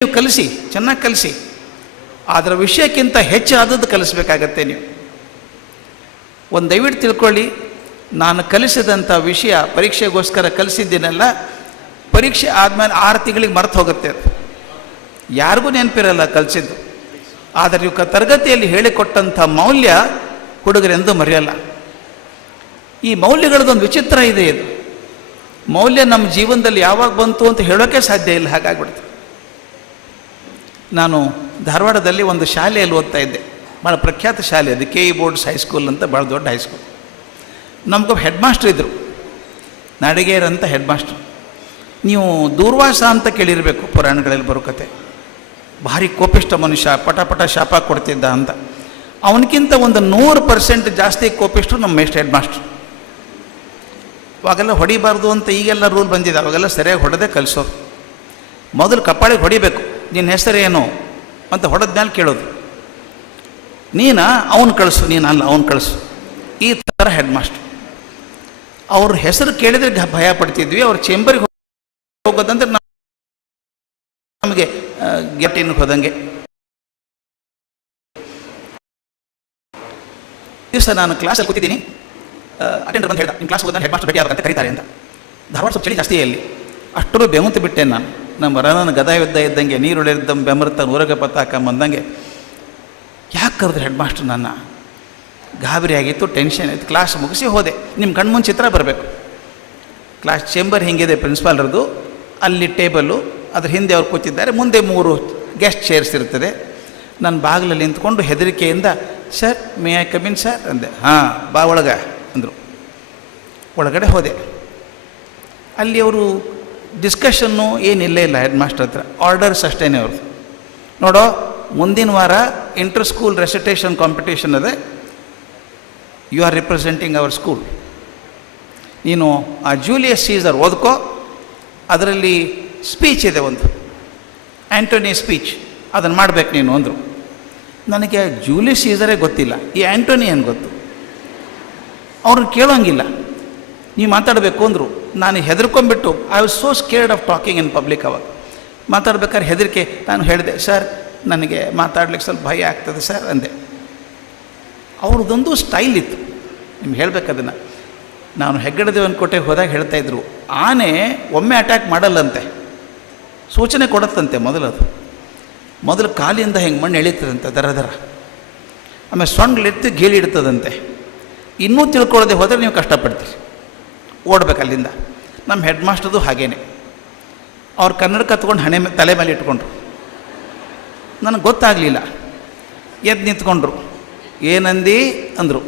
ನೀವು ಕಲಿಸಿ, ಚೆನ್ನಾಗಿ ಕಲಿಸಿ. ಅದರ ವಿಷಯಕ್ಕಿಂತ ಹೆಚ್ಚು ಆದದ್ದು ಕಲಿಸ್ಬೇಕಾಗತ್ತೆ ನೀವು. ಒಂದು ದಯವಿಟ್ಟು ತಿಳ್ಕೊಳ್ಳಿ, ನಾನು ಕಲಿಸಿದಂಥ ವಿಷಯ ಪರೀಕ್ಷೆಗೋಸ್ಕರ ಕಲಿಸಿದ್ದೀನಲ್ಲ, ಪರೀಕ್ಷೆ ಆದಮೇಲೆ 6 ತಿಂಗಳಿಗೆ ಮರೆತು ಹೋಗುತ್ತೆ. ಅದು ಯಾರಿಗೂ ನೆನಪಿರಲ್ಲ ಕಲಿಸಿದ್ದು. ಆದರೆ ನೀವು ತರಗತಿಯಲ್ಲಿ ಹೇಳಿಕೊಟ್ಟಂಥ ಮೌಲ್ಯ ಹುಡುಗರೆಂದು ಮರೆಯಲ್ಲ. ಈ ಮೌಲ್ಯಗಳದೊಂದು ವಿಚಿತ್ರ ಇದೆ. ಇದು ಮೌಲ್ಯ ನಮ್ಮ ಜೀವನದಲ್ಲಿ ಯಾವಾಗ ಬಂತು ಅಂತ ಹೇಳೋಕ್ಕೆ ಸಾಧ್ಯ ಇಲ್ಲ, ಹಾಗಾಗ್ಬಿಡ್ತು. ನಾನು ಧಾರವಾಡದಲ್ಲಿ ಒಂದು ಶಾಲೆಯಲ್ಲಿ ಓದ್ತಾ ಇದ್ದೆ, ಭಾಳ ಪ್ರಖ್ಯಾತ ಶಾಲೆ ಅದು, KE ಬೋರ್ಡ್ಸ್ ಹೈಸ್ಕೂಲ್ ಅಂತ, ಭಾಳ ದೊಡ್ಡ ಹೈಸ್ಕೂಲ್. ನಮಗೊಬ್ಬ ಹೆಡ್ ಮಾಸ್ಟ್ರ್ ಇದ್ದರು, ನಾಡಿಗೇರ್ ಅಂತ ಹೆಡ್ ಮಾಸ್ಟ್ರು. ನೀವು ದೂರ್ವಾಸ ಅಂತ ಕೇಳಿರಬೇಕು, ಪುರಾಣಗಳಲ್ಲಿ ಬರೋ ಕತೆ. ಭಾರಿ ಕೋಪಿಷ್ಟ ಮನುಷ್ಯ, ಪಟ ಪಟ ಶಾಪ ಕೊಡ್ತಿದ್ದ ಅಂತ. ಅವನಕ್ಕಿಂತ ಒಂದು 100% ಜಾಸ್ತಿ ಕೋಪಿಸ್ಟರು ನಮ್ಮ ಹೆಡ್ ಮಾಸ್ಟ್ರು. ಅವಾಗೆಲ್ಲ ಹೊಡಿಬಾರ್ದು ಅಂತ ಈಗೆಲ್ಲ ರೂಲ್ ಬಂದಿದೆ, ಅವಾಗೆಲ್ಲ ಸರಿಯಾಗಿ ಹೊಡೆದೇ ಕಲಿಸೋರು. ಮೊದಲು ಕಪ್ಪಾಳಿಗೆ ಹೊಡಿಬೇಕು, ನಿನ್ನ ಹೆಸರೇನು ಅಂತ ಹೊಡೆದ್ಮೇಲೆ ಕೇಳೋದು. ಅವನು ಕಳಿಸು, ನೀನು ಅಲ್ಲ ಅವನು ಕಳಿಸು, ಈ ಥರ ಹೆಡ್ ಮಾಸ್ಟ್ರು. ಅವ್ರ ಹೆಸರು ಕೇಳಿದ್ರೆ ಭಯ ಪಡ್ತಿದ್ವಿ. ಅವ್ರ ಚೇಂಬರಿಗೆ ಹೋಗೋದಂದ್ರೆ ನಮಗೆ ಗೆಟಿನ್ ಹೋದಂಗೆ. ದಿವಸ ನಾನು ಕ್ಲಾಸಲ್ಲಿ ಕೂತಿದ್ದೀನಿ, ಅಟೆಂಡರ್ ಬಂದು ಹೇಳ್ದ, ನಿಮ್ಮ ಕ್ಲಾಸ್ ಹೋಗೋದು ಹೆಡ್ ಮಾಸ್ಟರ್ ಭೇಟಿ ಆಗಬೇಕಂತ ಕರೀತಾರೆ ಅಂತ. ಧಾರವಾಡ ಸ್ವಲ್ಪ ಚಳಿ ಜಾಸ್ತಿ ಅಲ್ಲಿ, ಅಷ್ಟರೂ ಬೆವಂತ ಬಿಟ್ಟೆ ನಾನು. ನಮ್ಮ ರನನ ಗದಾ ಯುದ್ಧ ಇದ್ದಂಗೆ, ನೀರುಳಿದ್ದಂಗೆ ಬೆಮರ್ತ ನೂರಗ ಪತಾಕ ಬಂದಂಗೆ. ಯಾಕೆ ಕರೆದ್ರೆ ಹೆಡ್ ಮಾಸ್ಟರ್? ನನ್ನ ಗಾಬರಿ ಆಗಿತ್ತು, ಟೆನ್ಷನ್ ಆಯಿತು. ಕ್ಲಾಸ್ ಮುಗಿಸಿ ಹೋದೆ. ನಿಮ್ಮ ಕಣ್ಮುಂದೆ ಚಿತ್ರ ಬರಬೇಕು. ಕ್ಲಾಸ್ ಚೇಂಬರ್ ಹಿಂಗಿದೆ ಪ್ರಿನ್ಸಿಪಾಲ್ರದ್ದು, ಅಲ್ಲಿ ಟೇಬಲ್ಲು, ಅದ್ರ ಹಿಂದೆ ಅವ್ರು ಕೂತಿದ್ದಾರೆ, ಮುಂದೆ 3 ಗೆಸ್ಟ್ ಚೇರ್ಸ್ ಇರ್ತದೆ. ನಾನು ಬಾಗಿಲಲ್ಲಿ ನಿಂತ್ಕೊಂಡು ಹೆದರಿಕೆಯಿಂದ, sir may I come in sir ಅಂದೆ. ಹಾಂ ಬಾ ಒಳಗ ಅಂದರು. ಒಳಗಡೆ ಹೋದೆ. ಅಲ್ಲಿ ಅವರು ಡಿಸ್ಕಷನ್ನು ಏನಿಲ್ಲೇ ಇಲ್ಲ ಹೆಡ್ ಮಾಸ್ಟರ್ ಹತ್ರ, ಆರ್ಡರ್ಸ್ ಅಷ್ಟೇ ಅವ್ರದ್ದು. ನೋಡೋ, ಮುಂದಿನ ವಾರ ಇಂಟರ್ ಸ್ಕೂಲ್ ರೆಸಿಟೇಷನ್ ಕಾಂಪಿಟೇಷನ್ ಅದೇ, you are representing our school. ನೀನು ಆ ಜೂಲಿಯಸ್ ಸೀಸರ್ ಓದ್ಕೋ, ಅದರಲ್ಲಿ ಸ್ಪೀಚ್ ಇದೆ ಒಂದು, ಆ್ಯಂಟೋನಿ ಸ್ಪೀಚ್, ಅದನ್ನು ಮಾಡಬೇಕು ನೀನು ಅಂದರು. ನನಗೆ ಜೂಲಿಯಸ್ ಸೀಸರೇ ಗೊತ್ತಿಲ್ಲ, ಈ ಆ್ಯಂಟೋನಿ ಏನು ಗೊತ್ತು? ಅವ್ರನ್ನ ಕೇಳೋಂಗಿಲ್ಲ, ನೀವು ಮಾತಾಡಬೇಕು ಅಂದರು. ನಾನು ಹೆದರ್ಕೊಂಡ್ಬಿಟ್ಟು, I was so scared of talking in public. ಅವಾಗ ಮಾತಾಡ್ಬೇಕಾದ್ರೆ ಹೆದರಿಕೆ. ನಾನು ಹೇಳಿದೆ, ಸರ್ ನನಗೆ ಮಾತಾಡ್ಲಿಕ್ಕೆ ಸ್ವಲ್ಪ ಭಯ ಆಗ್ತದೆ ಸರ್ ಅಂದೆ. ಅವ್ರದ್ದೊಂದು ಸ್ಟೈಲ್ ಇತ್ತು, ನಿಮ್ಗೆ ಹೇಳ್ಬೇಕದನ್ನು. ನಾನು ಹೆಗ್ಗಡ ದೇವನಕೋಟೆಗೆ ಹೋದಾಗ ಹೇಳ್ತಾಯಿದ್ರು, ಆನೆ ಒಮ್ಮೆ ಅಟ್ಯಾಕ್ ಮಾಡಲ್ಲಂತೆ, ಸೂಚನೆ ಕೊಡುತ್ತಂತೆ. ಮೊದಲು ಕಾಲಿಂದ ಹೆಂಗೆ ಮಣ್ಣು ಎಳೀತದಂತೆ ದರ ದರ, ಆಮೇಲೆ ಸೊಂಡ್ಲೆತ್ತಿ ಗೀಳಿಡ್ತದಂತೆ. ಇನ್ನೂ ತಿಳ್ಕೊಳ್ಳೋದೆ ಹೋದರೆ ನೀವು ಕಷ್ಟಪಡ್ತೀರಿ, ಓಡ್ಬೇಕು ಅಲ್ಲಿಂದ. ನಮ್ಮ ಹೆಡ್ ಮಾಸ್ಟರ್ದು ಹಾಗೇನೆ. ಅವ್ರು ಕನ್ನಡ ಕತ್ಕೊಂಡು ತಲೆ ಮೇಲೆ ಇಟ್ಕೊಂಡ್ರು. ನನಗೆ ಗೊತ್ತಾಗಲಿಲ್ಲ. ಎದ್ದು ನಿಂತ್ಕೊಂಡ್ರು. ಏನಂದು ಅಂದರು.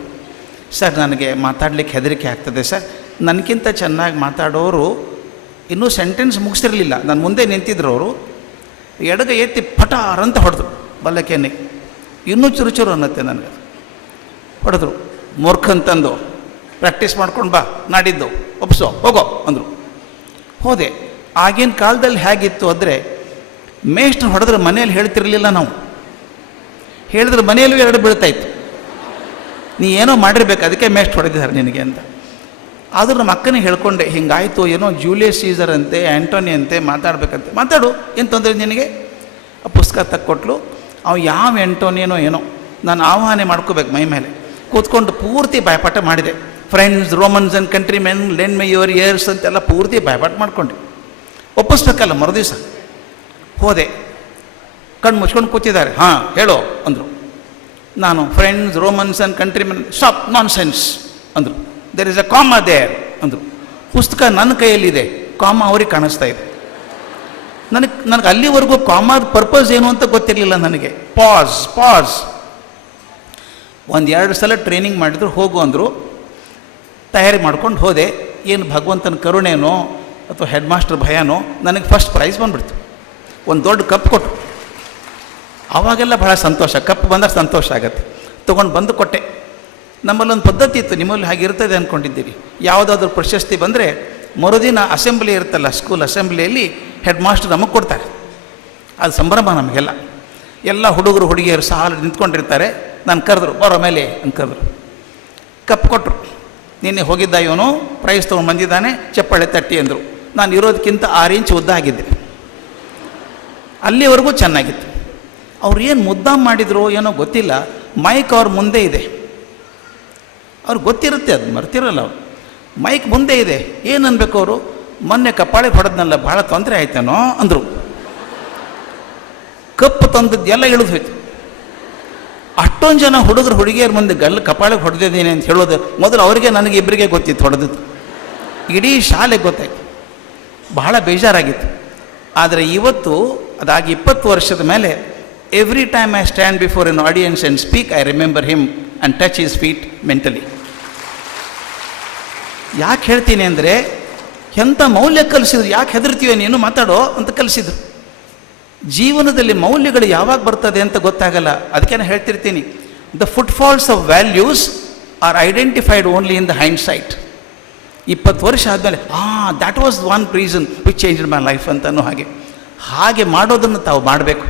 ಸರ್ ನನಗೆ ಮಾತಾಡ್ಲಿಕ್ಕೆ ಹೆದರಿಕೆ ಆಗ್ತದೆ ಸರ್. ನನಗಿಂತ ಚೆನ್ನಾಗಿ ಮಾತಾಡೋರು ಇನ್ನೂ ಸೆಂಟೆನ್ಸ್ ಮುಗಿಸಿರಲಿಲ್ಲ, ನಾನು ಮುಂದೆ ನಿಂತಿದ್ರು. ಅವರು ಎಡಗ ಎತ್ತಿ ಪಟಾರ್ ಅಂತ ಹೊಡೆದ್ರು ಬಲ್ಲಕೆನ್ನೆ. ಇನ್ನೂ ಚುರುಚುರು ಅನ್ನತ್ತೆ ನನಗೆ. ಹೊಡೆದ್ರು. ಮೂರ್ಖಂತಂದು ಪ್ರಾಕ್ಟೀಸ್ ಮಾಡ್ಕೊಂಡು ಬಾ, ನಾಡಿದ್ದು ಒಪ್ಸೋ ಹೋಗೋ ಅಂದರು. ಹೋದೆ. ಆಗಿನ ಕಾಲದಲ್ಲಿ ಹೇಗಿತ್ತು ಅಂದರೆ, ಮೇಷ್ಟ್ರು ಹೊಡೆದ್ರೆ ಮನೆಯಲ್ಲಿ ಹೇಳ್ತಿರಲಿಲ್ಲ ನಾವು, ಹೇಳಿದ್ರೆ ಮನೆಯಲ್ಲೂ 2 ಬೀಳ್ತಾಯಿತ್ತು. ನೀ ಏನೋ ಮಾಡಿರ್ಬೇಕು, ಅದಕ್ಕೆ ಮೇಷ್ಟ್ರು ಹೊಡೆದಿದ್ದಾರೆ ನಿನಗೆ ಅಂತ. ಆದರೂ ನಮ್ಮ ಅಕ್ಕನಿಗೆ ಹೇಳ್ಕೊಂಡೆ, ಹಿಂಗಾಯಿತು, ಏನೋ ಜೂಲಿಯಸ್ ಸೀಸರ್ ಅಂತೆ, ಆ್ಯಂಟೋನಿ ಅಂತೆ, ಮಾತಾಡಬೇಕಂತೆ. ಮಾತಾಡು, ಏನು ತೊಂದರೆ ನಿನಗೆ? ಆ ಪುಸ್ತಕ ತಕ್ಕೊಟ್ಲು. ಅವು ಯಾವ ಆ್ಯಂಟೋನಿಯನೋ ಏನೋ, ನಾನು ಆಹ್ವಾನ ಮಾಡ್ಕೋಬೇಕು ಮೈ ಮೇಲೆ ಕೂತ್ಕೊಂಡು ಪೂರ್ತಿ ಬಾಯ್ಪಾಠ ಮಾಡಿದೆ. Friends, Romans and country men, lend my your years ಅಂತೆಲ್ಲ ಪೂರ್ತಿ ಬಾಯ್ಪಾಠ ಮಾಡ್ಕೊಂಡೆ. ಒಪ್ಪಿಸ್ಬೇಕಲ್ಲ ಮರುದಿವಸ. ಹೋದೆ. ಕಣ್ಣು ಮುಚ್ಕೊಂಡು ಕೂತಿದ್ದಾರೆ. ಹಾಂ ಹೇಳೋ ಅಂದರು. ನಾನು friends, Romans and countrymen, stop nonsense ಅಂದರು. There is a comma there ಅಂದರು. ಪುಸ್ತಕ ನನ್ನ ಕೈಯಲ್ಲಿದೆ, ಕಾಮ ಅವ್ರಿಗೆ ಕಾಣಿಸ್ತಾ ಇದೆ. ನನಗೆ ಅಲ್ಲಿವರೆಗೂ ಕಾಮಾದ ಪರ್ಪಸ್ ಏನು ಅಂತ ಗೊತ್ತಿರಲಿಲ್ಲ ನನಗೆ. ಪಾಸ್ 1-2 ಸಲ ಟ್ರೈನಿಂಗ್ ಮಾಡಿದ್ರು. ಹೋಗು ಅಂದರು. ತಯಾರಿ ಮಾಡ್ಕೊಂಡು ಹೋದೆ. ಏನು ಭಗವಂತನ ಕರುಣೆನೋ ಅಥವಾ ಹೆಡ್ ಮಾಸ್ಟರ್ ಭಯನೋ, ನನಗೆ ಫಸ್ಟ್ ಪ್ರೈಸ್ ಬಂದುಬಿಡ್ತು. ಒಂದು ದೊಡ್ಡ ಕಪ್ ಕೊಟ್ಟರು. ಆವಾಗೆಲ್ಲ ಭಾಳ ಸಂತೋಷ, ಕಪ್ ಬಂದಾಗ ಸಂತೋಷ ಆಗತ್ತೆ. ತೊಗೊಂಡು ಬಂದು ಕೊಟ್ಟೆ. ನಮ್ಮಲ್ಲೊಂದು ಪದ್ಧತಿ ಇತ್ತು, ನಿಮ್ಮಲ್ಲಿ ಹಾಗಿರ್ತದೆ ಅಂದ್ಕೊಂಡಿದ್ದೀರಿ. ಯಾವುದಾದ್ರೂ ಪ್ರಶಸ್ತಿ ಬಂದರೆ ಮರುದಿನ ಅಸೆಂಬ್ಲಿ ಇರುತ್ತಲ್ಲ, ಸ್ಕೂಲ್ ಅಸೆಂಬ್ಲಿಯಲ್ಲಿ ಹೆಡ್ ಮಾಸ್ಟರ್ ನಮಗೆ ಕೊಡ್ತಾರೆ. ಅದು ಸಂಭ್ರಮ ನಮಗೆಲ್ಲ. ಎಲ್ಲ ಹುಡುಗರು ಹುಡುಗಿಯರು ಸಾಲು ನಿಂತ್ಕೊಂಡಿರ್ತಾರೆ. ನಾನು ಕರೆದ್ರು, ಬರೋ ಮೇಲೆ ಅಂತ ಕರೆದ್ರು. ಕಪ್ ಕೊಟ್ಟರು. ನಿನ್ನೆ ಹೋಗಿದ್ದ ಇವನು ಪ್ರೈಸ್ ತೊಗೊಂಡು ಬಂದಿದ್ದಾನೆ, ಚಪ್ಪಾಳೆ ತಟ್ಟಿ ಅಂದರು. ನಾನು ಇರೋದಕ್ಕಿಂತ 6 ಇಂಚ್ ಉದ್ದ ಆಗಿದ್ದೆ. ಅಲ್ಲಿವರೆಗೂ ಚೆನ್ನಾಗಿತ್ತು. ಅವ್ರು ಏನು ಮುದ್ದಾಂ ಮಾಡಿದ್ರು ಏನೋ ಗೊತ್ತಿಲ್ಲ, ಮೈಕ್ ಅವ್ರ ಮುಂದೆ ಇದೆ, ಅವ್ರಿಗೆ ಗೊತ್ತಿರುತ್ತೆ, ಅದು ಮರ್ತಿರಲ್ಲ ಅವ್ರು. ಮೈಕ್ ಮುಂದೆ ಇದೆ, ಏನು ಅನ್ಬೇಕು ಅವರು, ಮೊನ್ನೆ ಕಪ್ಪಾಳಿಗೆ ಹೊಡೆದ್ನಲ್ಲ ಭಾಳ ತೊಂದರೆ ಆಯ್ತೇನೋ ಅಂದರು. ಕಪ್ಪು ತಂದದ್ದು ಎಲ್ಲ ಇಳಿದು ಹೋಯ್ತು. ಅಷ್ಟೊಂದು ಜನ ಹುಡುಗರು ಹುಡುಗಿಯರ ಮುಂದೆ ಕಪಾಳಿಗೆ ಹೊಡೆದಿದ್ದೀನಿ ಅಂತ ಹೇಳೋದು ಮೊದಲು ಅವರಿಗೆ ನನಗೆ ಇಬ್ಬರಿಗೆ ಗೊತ್ತಿತ್ತು ಹೊಡೆದದ್ದು, ಇಡೀ ಶಾಲೆಗೆ ಗೊತ್ತಾಯ್ತು. ಬಹಳ ಬೇಜಾರಾಗಿತ್ತು. ಆದರೆ ಇವತ್ತು ಅದಾಗಿ 20 ವರ್ಷದ ಮೇಲೆ every time I stand before N audience and speak I remember him and touch his feet mentally. ಯಾಕೆ ಹೇಳ್ತೀನಿ ಅಂದರೆ, ಎಂಥ ಮೌಲ್ಯ ಕಲಿಸಿದ್ರು, ಯಾಕೆ ಹೆದರ್ತೀವೋ ನೀನು ಮಾತಾಡೋ ಅಂತ ಕಲಿಸಿದ್ರು. ಜೀವನದಲ್ಲಿ ಮೌಲ್ಯಗಳು ಯಾವಾಗ ಬರ್ತದೆ ಅಂತ ಗೊತ್ತಾಗಲ್ಲ. ಅದಕ್ಕೆ ನಾನು ಹೇಳ್ತಿರ್ತೀನಿ, the footfalls of values are identified only in the hindsight. 20 ವರ್ಷ ಆದಮೇಲೆ that was one reason which change my life ಅಂತನೂ ಹಾಗೆ ಮಾಡೋದನ್ನು ತಾವು ಮಾಡಬೇಕು.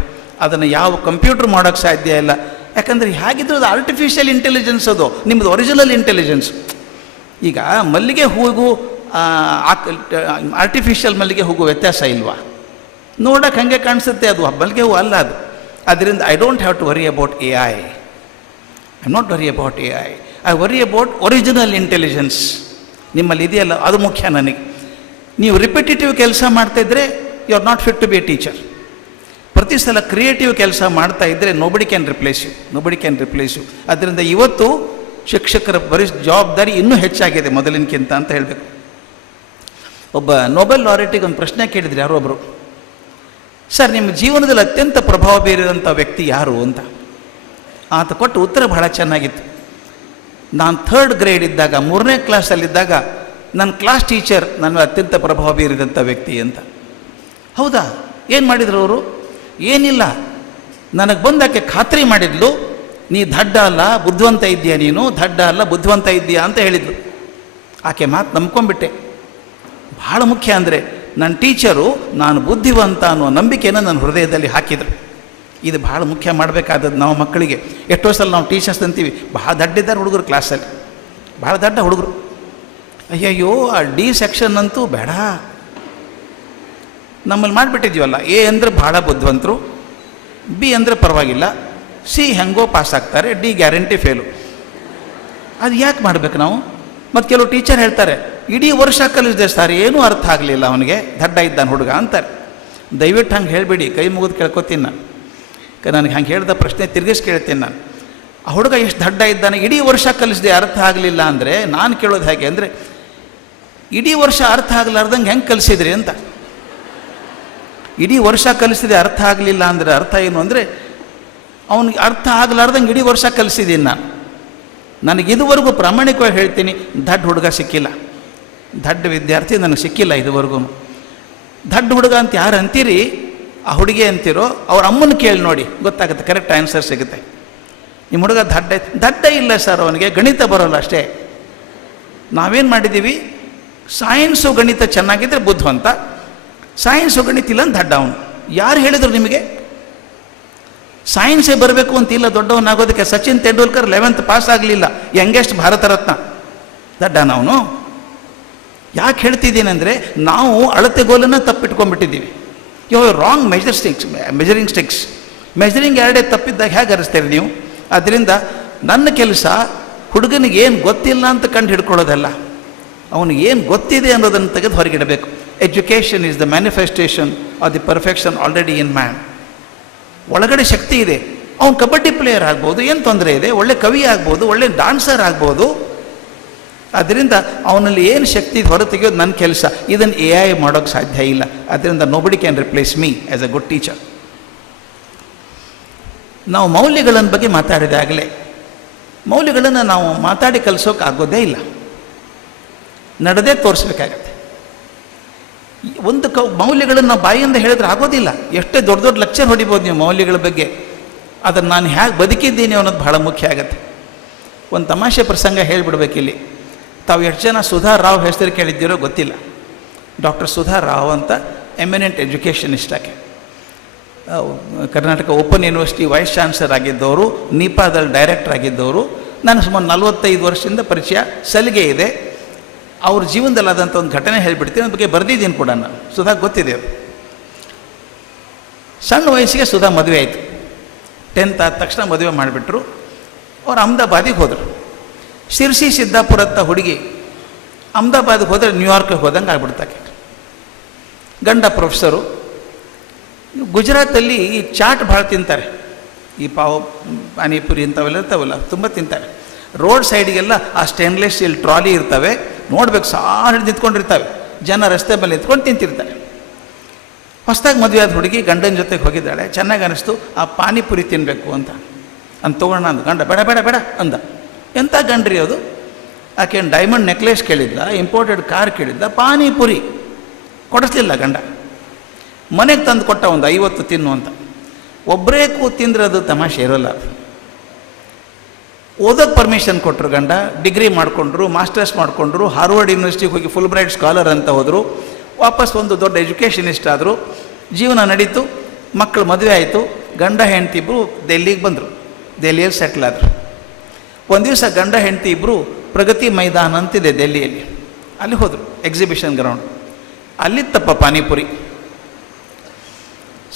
ಅದನ್ನು ಯಾವ ಕಂಪ್ಯೂಟರ್ ಮಾಡೋಕ್ಕೆ ಸಾಧ್ಯ ಇಲ್ಲ. ಯಾಕಂದರೆ ಹೇಗಿದ್ರು ಅದು ಆರ್ಟಿಫಿಷಿಯಲ್ ಇಂಟೆಲಿಜೆನ್ಸ್, ಅದು ನಿಮ್ಮದು ಒರಿಜಿನಲ್ ಇಂಟೆಲಿಜೆನ್ಸ್. ಈಗ ಮಲ್ಲಿಗೆ ಹೂಗೂ ಆರ್ಟಿಫಿಷಿಯಲ್ ಮಲ್ಲಿಗೆ ಹೂಗೂ ವ್ಯತ್ಯಾಸ ಇಲ್ವಾ? ನೋಡೋಕೆ ಹಾಗೆ ಕಾಣಿಸುತ್ತೆ, ಅದು ಮಲ್ಲಿಗೆ ಹೂ ಅಲ್ಲ ಅದು. ಅದರಿಂದ I don't have to worry about AI. I not worry about AI. I worry about original intelligence. ನಿಮ್ಮಲ್ಲಿ ಇದೆಯಲ್ಲ, ಅದು ಮುಖ್ಯ ನನಗೆ. ನೀವು ರಿಪಿಟೇಟಿವ್ ಕೆಲಸ ಮಾಡ್ತಾಯಿದ್ರೆ you are not fit to be a teacher. ಪ್ರತಿ ಸಲ ಕ್ರಿಯೇಟಿವ್ ಕೆಲಸ ಮಾಡ್ತಾ ಇದ್ದರೆ ನೋಬಡಿ ಕ್ಯಾನ್ ರಿಪ್ಲೇಸ್ ಯು. ಅದರಿಂದ ಇವತ್ತು ಶಿಕ್ಷಕರ ಜವಾಬ್ದಾರಿ ಇನ್ನೂ ಹೆಚ್ಚಾಗಿದೆ ಮೊದಲಿನಕ್ಕಿಂತ ಅಂತ ಹೇಳಬೇಕು. ಒಬ್ಬ ನೊಬೆಲ್ ಲಾರೆಟಿಗೆ ಒಂದು ಪ್ರಶ್ನೆ ಕೇಳಿದ್ರು ಯಾರೊಬ್ಬರು, ಸರ್ ನಿಮ್ಮ ಜೀವನದಲ್ಲಿ ಅತ್ಯಂತ ಪ್ರಭಾವ ಬೀರಿದಂಥ ವ್ಯಕ್ತಿ ಯಾರು ಅಂತ. ಆತ ಕೊಟ್ಟ ಉತ್ತರ ಬಹಳ ಚೆನ್ನಾಗಿತ್ತು. ನಾನು 3rd ಗ್ರೇಡ್ ಇದ್ದಾಗ, 3ನೇ ಕ್ಲಾಸಲ್ಲಿದ್ದಾಗ ನನ್ನ ಕ್ಲಾಸ್ ಟೀಚರ್ ನನ್ನ ಅತ್ಯಂತ ಪ್ರಭಾವ ಬೀರಿದಂಥ ವ್ಯಕ್ತಿ ಅಂತ. ಹೌದಾ, ಏನು ಮಾಡಿದ್ರು ಅವರು? ಏನಿಲ್ಲ, ನನಗೆ ಬಂದಾಕೆ ಖಾತ್ರಿ ಮಾಡಿದ್ಲು, ನೀ ದಡ್ಡ ಅಲ್ಲ ಬುದ್ಧಿವಂತ ಇದೆಯಾ, ನೀನು ದಡ್ಡ ಅಲ್ಲ ಬುದ್ಧಿವಂತ ಇದೆಯಾ ಅಂತ ಹೇಳಿದ್ಲು. ಆಕೆ ಮಾತು ನಂಬ್ಕೊಂಡ್ಬಿಟ್ಟೆ. ಭಾಳ ಮುಖ್ಯ ಅಂದರೆ ನನ್ನ ಟೀಚರು ನಾನು ಬುದ್ಧಿವಂತ ಅನ್ನೋ ನಂಬಿಕೆಯನ್ನು ನನ್ನ ಹೃದಯದಲ್ಲಿ ಹಾಕಿದರು. ಇದು ಭಾಳ ಮುಖ್ಯ ಮಾಡಬೇಕಾದದ್ದು ನಾವು ಮಕ್ಕಳಿಗೆ. ಎಷ್ಟೋ ಸಲ ನಾವು ಟೀಚರ್ಸ್ ಅಂತೀವಿ, ಭಾಳ ದಡ್ಡಿದ್ದಾರೆ ಹುಡುಗರು ಕ್ಲಾಸಲ್ಲಿ, ಭಾಳ ದಡ್ಡ ಹುಡುಗರು. ಅಯ್ಯಯ್ಯೋ, ಆ ಡಿ ಸೆಕ್ಷನ್ ಅಂತೂ ಬೇಡ, ನಮ್ಮಲ್ಲಿ ಮಾಡಿಬಿಟ್ಟಿದ್ದೀವಲ್ಲ. ಎ ಅಂದರೆ ಭಾಳ ಬುದ್ಧಿವಂತರು, ಬಿ ಅಂದರೆ ಪರವಾಗಿಲ್ಲ, ಸಿ ಹೆಂಗೋ ಪಾಸ್ ಆಗ್ತಾರೆ, ಡಿ ಗ್ಯಾರಂಟಿ ಫೇಲು. ಅದು ಯಾಕೆ ಮಾಡಬೇಕು ನಾವು? ಮತ್ತು ಕೆಲವು ಟೀಚರ್ ಹೇಳ್ತಾರೆ, ಇಡೀ ವರ್ಷ ಕಲಿಸಿದೆ ಸರ್, ಏನೂ ಅರ್ಥ ಆಗಲಿಲ್ಲ ಅವನಿಗೆ, ದಡ್ಡ ಇದ್ದಾನೆ ಹುಡುಗ ಅಂತಾರೆ. ದಯವಿಟ್ಟು ಹಂಗೆ ಹೇಳಿಬಿಡಿ, ಕೈ ಮುಗಿದು ಕೇಳ್ಕೊತೀನಿ ನಾನು. ನನಗೆ ಹಂಗೆ ಹೇಳಿದ ಪ್ರಶ್ನೆ ತಿರುಗಿಸಿ ಕೇಳ್ತೀನಿ ನಾನು. ಆ ಹುಡುಗ ಎಷ್ಟು ದಡ್ಡ ಇದ್ದಾನೆ, ಇಡೀ ವರ್ಷ ಕಲಿಸಿದೆ ಅರ್ಥ ಆಗಲಿಲ್ಲ ಅಂದರೆ ನಾನು ಕೇಳೋದು ಹೇಗೆ ಅಂದರೆ, ಇಡೀ ವರ್ಷ ಅರ್ಥ ಆಗಲಾರ್ದಂಗೆ ಹೆಂಗೆ ಕಲಿಸಿದ್ರಿ ಅಂತ. ಇಡೀ ವರ್ಷ ಕಲಿಸಿದೆ ಅರ್ಥ ಆಗಲಿಲ್ಲ ಅಂದರೆ ಅರ್ಥ ಏನು ಅಂದರೆ, ಅವನಿಗೆ ಅರ್ಥ ಆಗಲಾರ್ದಂಗೆ ಇಡೀ ವರ್ಷ ಕಲಿಸಿದ್ದೀನಿ ನಾನು. ನನಗೆ ಇದುವರೆಗೂ ಪ್ರಾಮಾಣಿಕವಾಗಿ ಹೇಳ್ತೀನಿ, ದಡ್ಡ ಹುಡುಗ ಸಿಕ್ಕಿಲ್ಲ, ದಡ್ಡ ವಿದ್ಯಾರ್ಥಿ ನನಗೆ ಸಿಕ್ಕಿಲ್ಲ ಇದುವರೆಗೂ. ದಡ್ಡ ಹುಡುಗ ಅಂತ ಯಾರು ಅಂತೀರಿ, ಆ ಹುಡುಗಿ ಅಂತೀರೋ ಅವ್ರ ಅಮ್ಮನ ಕೇಳಿ ನೋಡಿ, ಗೊತ್ತಾಗುತ್ತೆ, ಕರೆಕ್ಟ್ ಆನ್ಸರ್ ಸಿಗುತ್ತೆ. ನಿಮ್ಮ ಹುಡುಗ ದಡ್ಡ ಇಲ್ಲ ಸರ್, ಅವನಿಗೆ ಗಣಿತ ಬರೋಲ್ಲ ಅಷ್ಟೇ. ನಾವೇನು ಮಾಡಿದ್ದೀವಿ, ಸೈನ್ಸು ಗಣಿತ ಚೆನ್ನಾಗಿದ್ದರೆ ಬುದ್ಧಿವಂತ, ಸೈನ್ಸು ಗಣಿತ ಇಲ್ಲ ಅಂತ ದಡ್ಡ ಅವನು. ಯಾರು ಹೇಳಿದರು ನಿಮಗೆ? ಸೈನ್ಸೇ ಬರಬೇಕು ಅಂತಿಲ್ಲ ದೊಡ್ಡವನಾಗೋದಕ್ಕೆ. ಸಚಿನ್ ತೆಂಡೂಲ್ಕರ್ 11th ಪಾಸ್ ಆಗಲಿಲ್ಲ, ಯಂಗೆಸ್ಟ್ ಭಾರತ ರತ್ನ, ದಡ್ಡನವನು. ಯಾಕೆ ಹೇಳ್ತಿದ್ದೀನಿ ಅಂದರೆ, ನಾವು ಅಳತೆಗೋಲನ್ನು ತಪ್ಪಿಟ್ಕೊಂಡ್ಬಿಟ್ಟಿದ್ದೀವಿ. ಯೋ ರಾಂಗ್ ಮೆಜರಿಂಗ್ ಸ್ಟಿಕ್ಸ್. ಮೆಜರಿಂಗ್ ಎರಡೇ ತಪ್ಪಿದ್ದಾಗ ಹೇಗೆ ಅರಿಸ್ತೀರಿ ನೀವು? ಅದರಿಂದ ನನ್ನ ಕೆಲಸ ಹುಡುಗನಿಗೆ ಏನು ಗೊತ್ತಿಲ್ಲ ಅಂತ ಕಂಡು ಹಿಡ್ಕೊಳ್ಳೋದಲ್ಲ, ಅವನಿಗೆ ಏನು ಗೊತ್ತಿದೆ ಅನ್ನೋದನ್ನು ತೆಗೆದು ಹೊರಗಿಡಬೇಕು. Education is the manifestation of the perfection already in man. ಒಳಗಡೆ ಶಕ್ತಿ ಇದೆ. ಅವನು ಕಬಡ್ಡಿ ಪ್ಲೇಯರ್ ಆಗ್ಬೋದು, ಏನು ತೊಂದರೆ ಇದೆ, ಒಳ್ಳೆ ಕವಿ ಆಗ್ಬೋದು, ಒಳ್ಳೆ ಡಾನ್ಸರ್ ಆಗ್ಬೋದು. ಅದರಿಂದ ಅವನಲ್ಲಿ ಏನು ಶಕ್ತಿ ಹೊರ ತೆಗೆಯೋದು ನನ್ನ ಕೆಲಸ. ಇದನ್ನು AI ಮಾಡೋಕ್ಕೆ ಸಾಧ್ಯ ಇಲ್ಲ. ಅದರಿಂದ nobody can replace me as a good teacher. ನಾವು ಮೌಲ್ಯಗಳನ್ನು ಬಗ್ಗೆ ಮಾತಾಡಿದಾಗಲೇ, ಮೌಲ್ಯಗಳನ್ನು ನಾವು ಮಾತಾಡಿ ಕಲಿಸೋಕೆ ಆಗೋದೇ ಇಲ್ಲ, ನಡೆದೇ ತೋರಿಸ್ಬೇಕಾಗತ್ತೆ. ಒಂದು ಮೌಲ್ಯಗಳನ್ನು ನಾವು ಬಾಯಿಯಿಂದ ಹೇಳಿದ್ರೆ ಆಗೋದಿಲ್ಲ. ಎಷ್ಟೇ ದೊಡ್ಡ ದೊಡ್ಡ ಲೆಕ್ಚರ್ ಹೊಡಿಬೋದು ನೀವು ಮೌಲ್ಯಗಳ ಬಗ್ಗೆ, ಅದನ್ನು ನಾನು ಹೇಗೆ ಬದುಕಿದ್ದೀನಿ ಅನ್ನೋದು ಭಾಳ ಮುಖ್ಯ ಆಗುತ್ತೆ. ಒಂದು ತಮಾಷೆ ಪ್ರಸಂಗ ಹೇಳಿಬಿಡ್ಬೇಕಿಲ್ಲಿ. ತಾವು ಎಷ್ಟು ಜನ ಸುಧಾ ರಾವ್ ಹೆಸರು ಕೇಳಿದ್ದೀರೋ ಗೊತ್ತಿಲ್ಲ. ಡಾಕ್ಟರ್ ಸುಧಾ ರಾವ್ ಅಂತ ಎಮಿನೆಂಟ್ ಎಜುಕೇಷನಿಸ್ಟ್ ಆಕೆ. Karnataka open university vice chancellor ಆಗಿದ್ದವರು, ನಿಪಾದಲ್ಲಿ ಡೈರೆಕ್ಟರ್ ಆಗಿದ್ದವರು. ನಾನು ಸುಮಾರು 45 ವರ್ಷದಿಂದ ಪರಿಚಯ, ಸಲಿಗೆ ಇದೆ. ಅವ್ರ ಜೀವನದಲ್ಲಾದಂಥ ಒಂದು ಘಟನೆ ಹೇಳಿಬಿಡ್ತೀನಿ, ಅದ್ರ ಬಗ್ಗೆ ಬರೆದಿದ್ದೀನಿ ಕೂಡ ನಾನು. ಸುಧಾ ಗೊತ್ತಿದೆ. ಸಣ್ಣ ವಯಸ್ಸಿಗೆ ಸುಧಾ ಮದುವೆ ಆಯಿತು. 10th ಆದ ತಕ್ಷಣ ಮದುವೆ ಮಾಡಿಬಿಟ್ರು. ಅವ್ರು ಅಹಮದಾಬಾದಿಗೆ ಹೋದರು. ಶಿರ್ಸಿ ಸಿದ್ದಾಪುರತ್ತ ಹುಡುಗಿ ಅಹಮದಾಬಾದಿಗೆ ಹೋದರೆ ನ್ಯೂಯಾರ್ಕಿಗೆ ಹೋದಂಗೆ ಆಗ್ಬಿಡ್ತಾಕೆ. ಗಂಡ ಪ್ರೊಫೆಸರು. ಗುಜರಾತಲ್ಲಿ ಈ ಚಾಟ್ ಭಾಳ ತಿಂತಾರೆ, ಈ ಪಾನಿಪುರಿ ಇಂಥವೆಲ್ಲ ಇರ್ತಾವಲ್ಲ, ತುಂಬ ತಿಂತಾರೆ. ರೋಡ್ ಸೈಡಿಗೆಲ್ಲ ಆ ಸ್ಟೇನ್ಲೆಸ್ ಸ್ಟೀಲ್ ಟ್ರಾಲಿ ಇರ್ತವೆ, ನೋಡ್ಬೇಕು, ಸಾಲು ಹಿಡಿದು ನಿಂತ್ಕೊಂಡಿರ್ತವೆ, ಜನ ರಸ್ತೆ ಮೇಲೆ ನಿಂತ್ಕೊಂಡು ತಿಂತಿರ್ತಾರೆ. ಹೊಸದಾಗಿ ಮದುವೆ ಆದ ಹುಡುಗಿ ಗಂಡನ ಜೊತೆಗೆ ಹೋಗಿದ್ದಾಳೆ. ಚೆನ್ನಾಗಿ ಅನ್ನಿಸ್ತು, ಆ ಪಾನಿಪುರಿ ತಿನ್ನಬೇಕು ಅಂತ ತೊಗೊಳ್ಳೋಣ ಅಂದ. ಗಂಡ ಬೇಡ ಬೇಡ ಬೇಡ ಅಂದ. ಎಂಥ ಗಂಡ್ರಿ ಅದು? ಆಕೆ ಡೈಮಂಡ್ ನೆಕ್ಲೆಸ್ ಕೇಳಿದ್ದ, ಇಂಪೋರ್ಟೆಡ್ ಕಾರ್ ಕೇಳಿದ್ದ, ಪಾನಿಪುರಿ ಕೊಡಿಸ್ಲಿಲ್ಲ ಗಂಡ. ಮನೆಗೆ ತಂದು ಕೊಟ್ಟ ಒಂದು 50 ತಿನ್ನು ಅಂತ. ಒಬ್ಬರೇ ತಿಂದ್ರೆ ಅದು ತಮಾಷೆ ಇರೋಲ್ಲ. ಓದೋಕ್ಕೆ ಪರ್ಮಿಷನ್ ಕೊಟ್ಟರು. ಗಂಡ ಡಿಗ್ರಿ ಮಾಡಿಕೊಂಡ್ರು, ಮಾಸ್ಟರ್ಸ್ ಮಾಡಿಕೊಂಡ್ರು, ಹಾರ್ವರ್ಡ್ ಯೂನಿವರ್ಸಿಟಿಗೆ ಹೋಗಿ ಫುಲ್ ಬ್ರೈಟ್ ಸ್ಕಾಲರ್ ಅಂತ ಹೋದರು. ವಾಪಸ್ ಒಂದು ದೊಡ್ಡ ಎಜುಕೇಷನಿಸ್ಟ್ ಆದರು. ಜೀವನ ನಡೀತು. ಮಕ್ಕಳು ಮದುವೆ ಆಯಿತು. ಗಂಡ ಹೆಂಡತಿ ಇಬ್ಬರು ದೆಲ್ಲಿಗೆ ಬಂದರು. ದೆಲ್ಲಿಯಲ್ಲಿ ಸೆಟ್ಲ್ ಆದರು. ಒಂದು ದಿವಸ ಗಂಡ ಹೆಂಡತಿ ಇಬ್ಬರು ಪ್ರಗತಿ ಮೈದಾನ ಅಂತಿದೆ ದೆಲ್ಲಿಯಲ್ಲಿ, ಅಲ್ಲಿ ಹೋದರು. Exhibition ground. ಅಲ್ಲಿತ್ತಪ್ಪ ಪಾನಿಪುರಿ.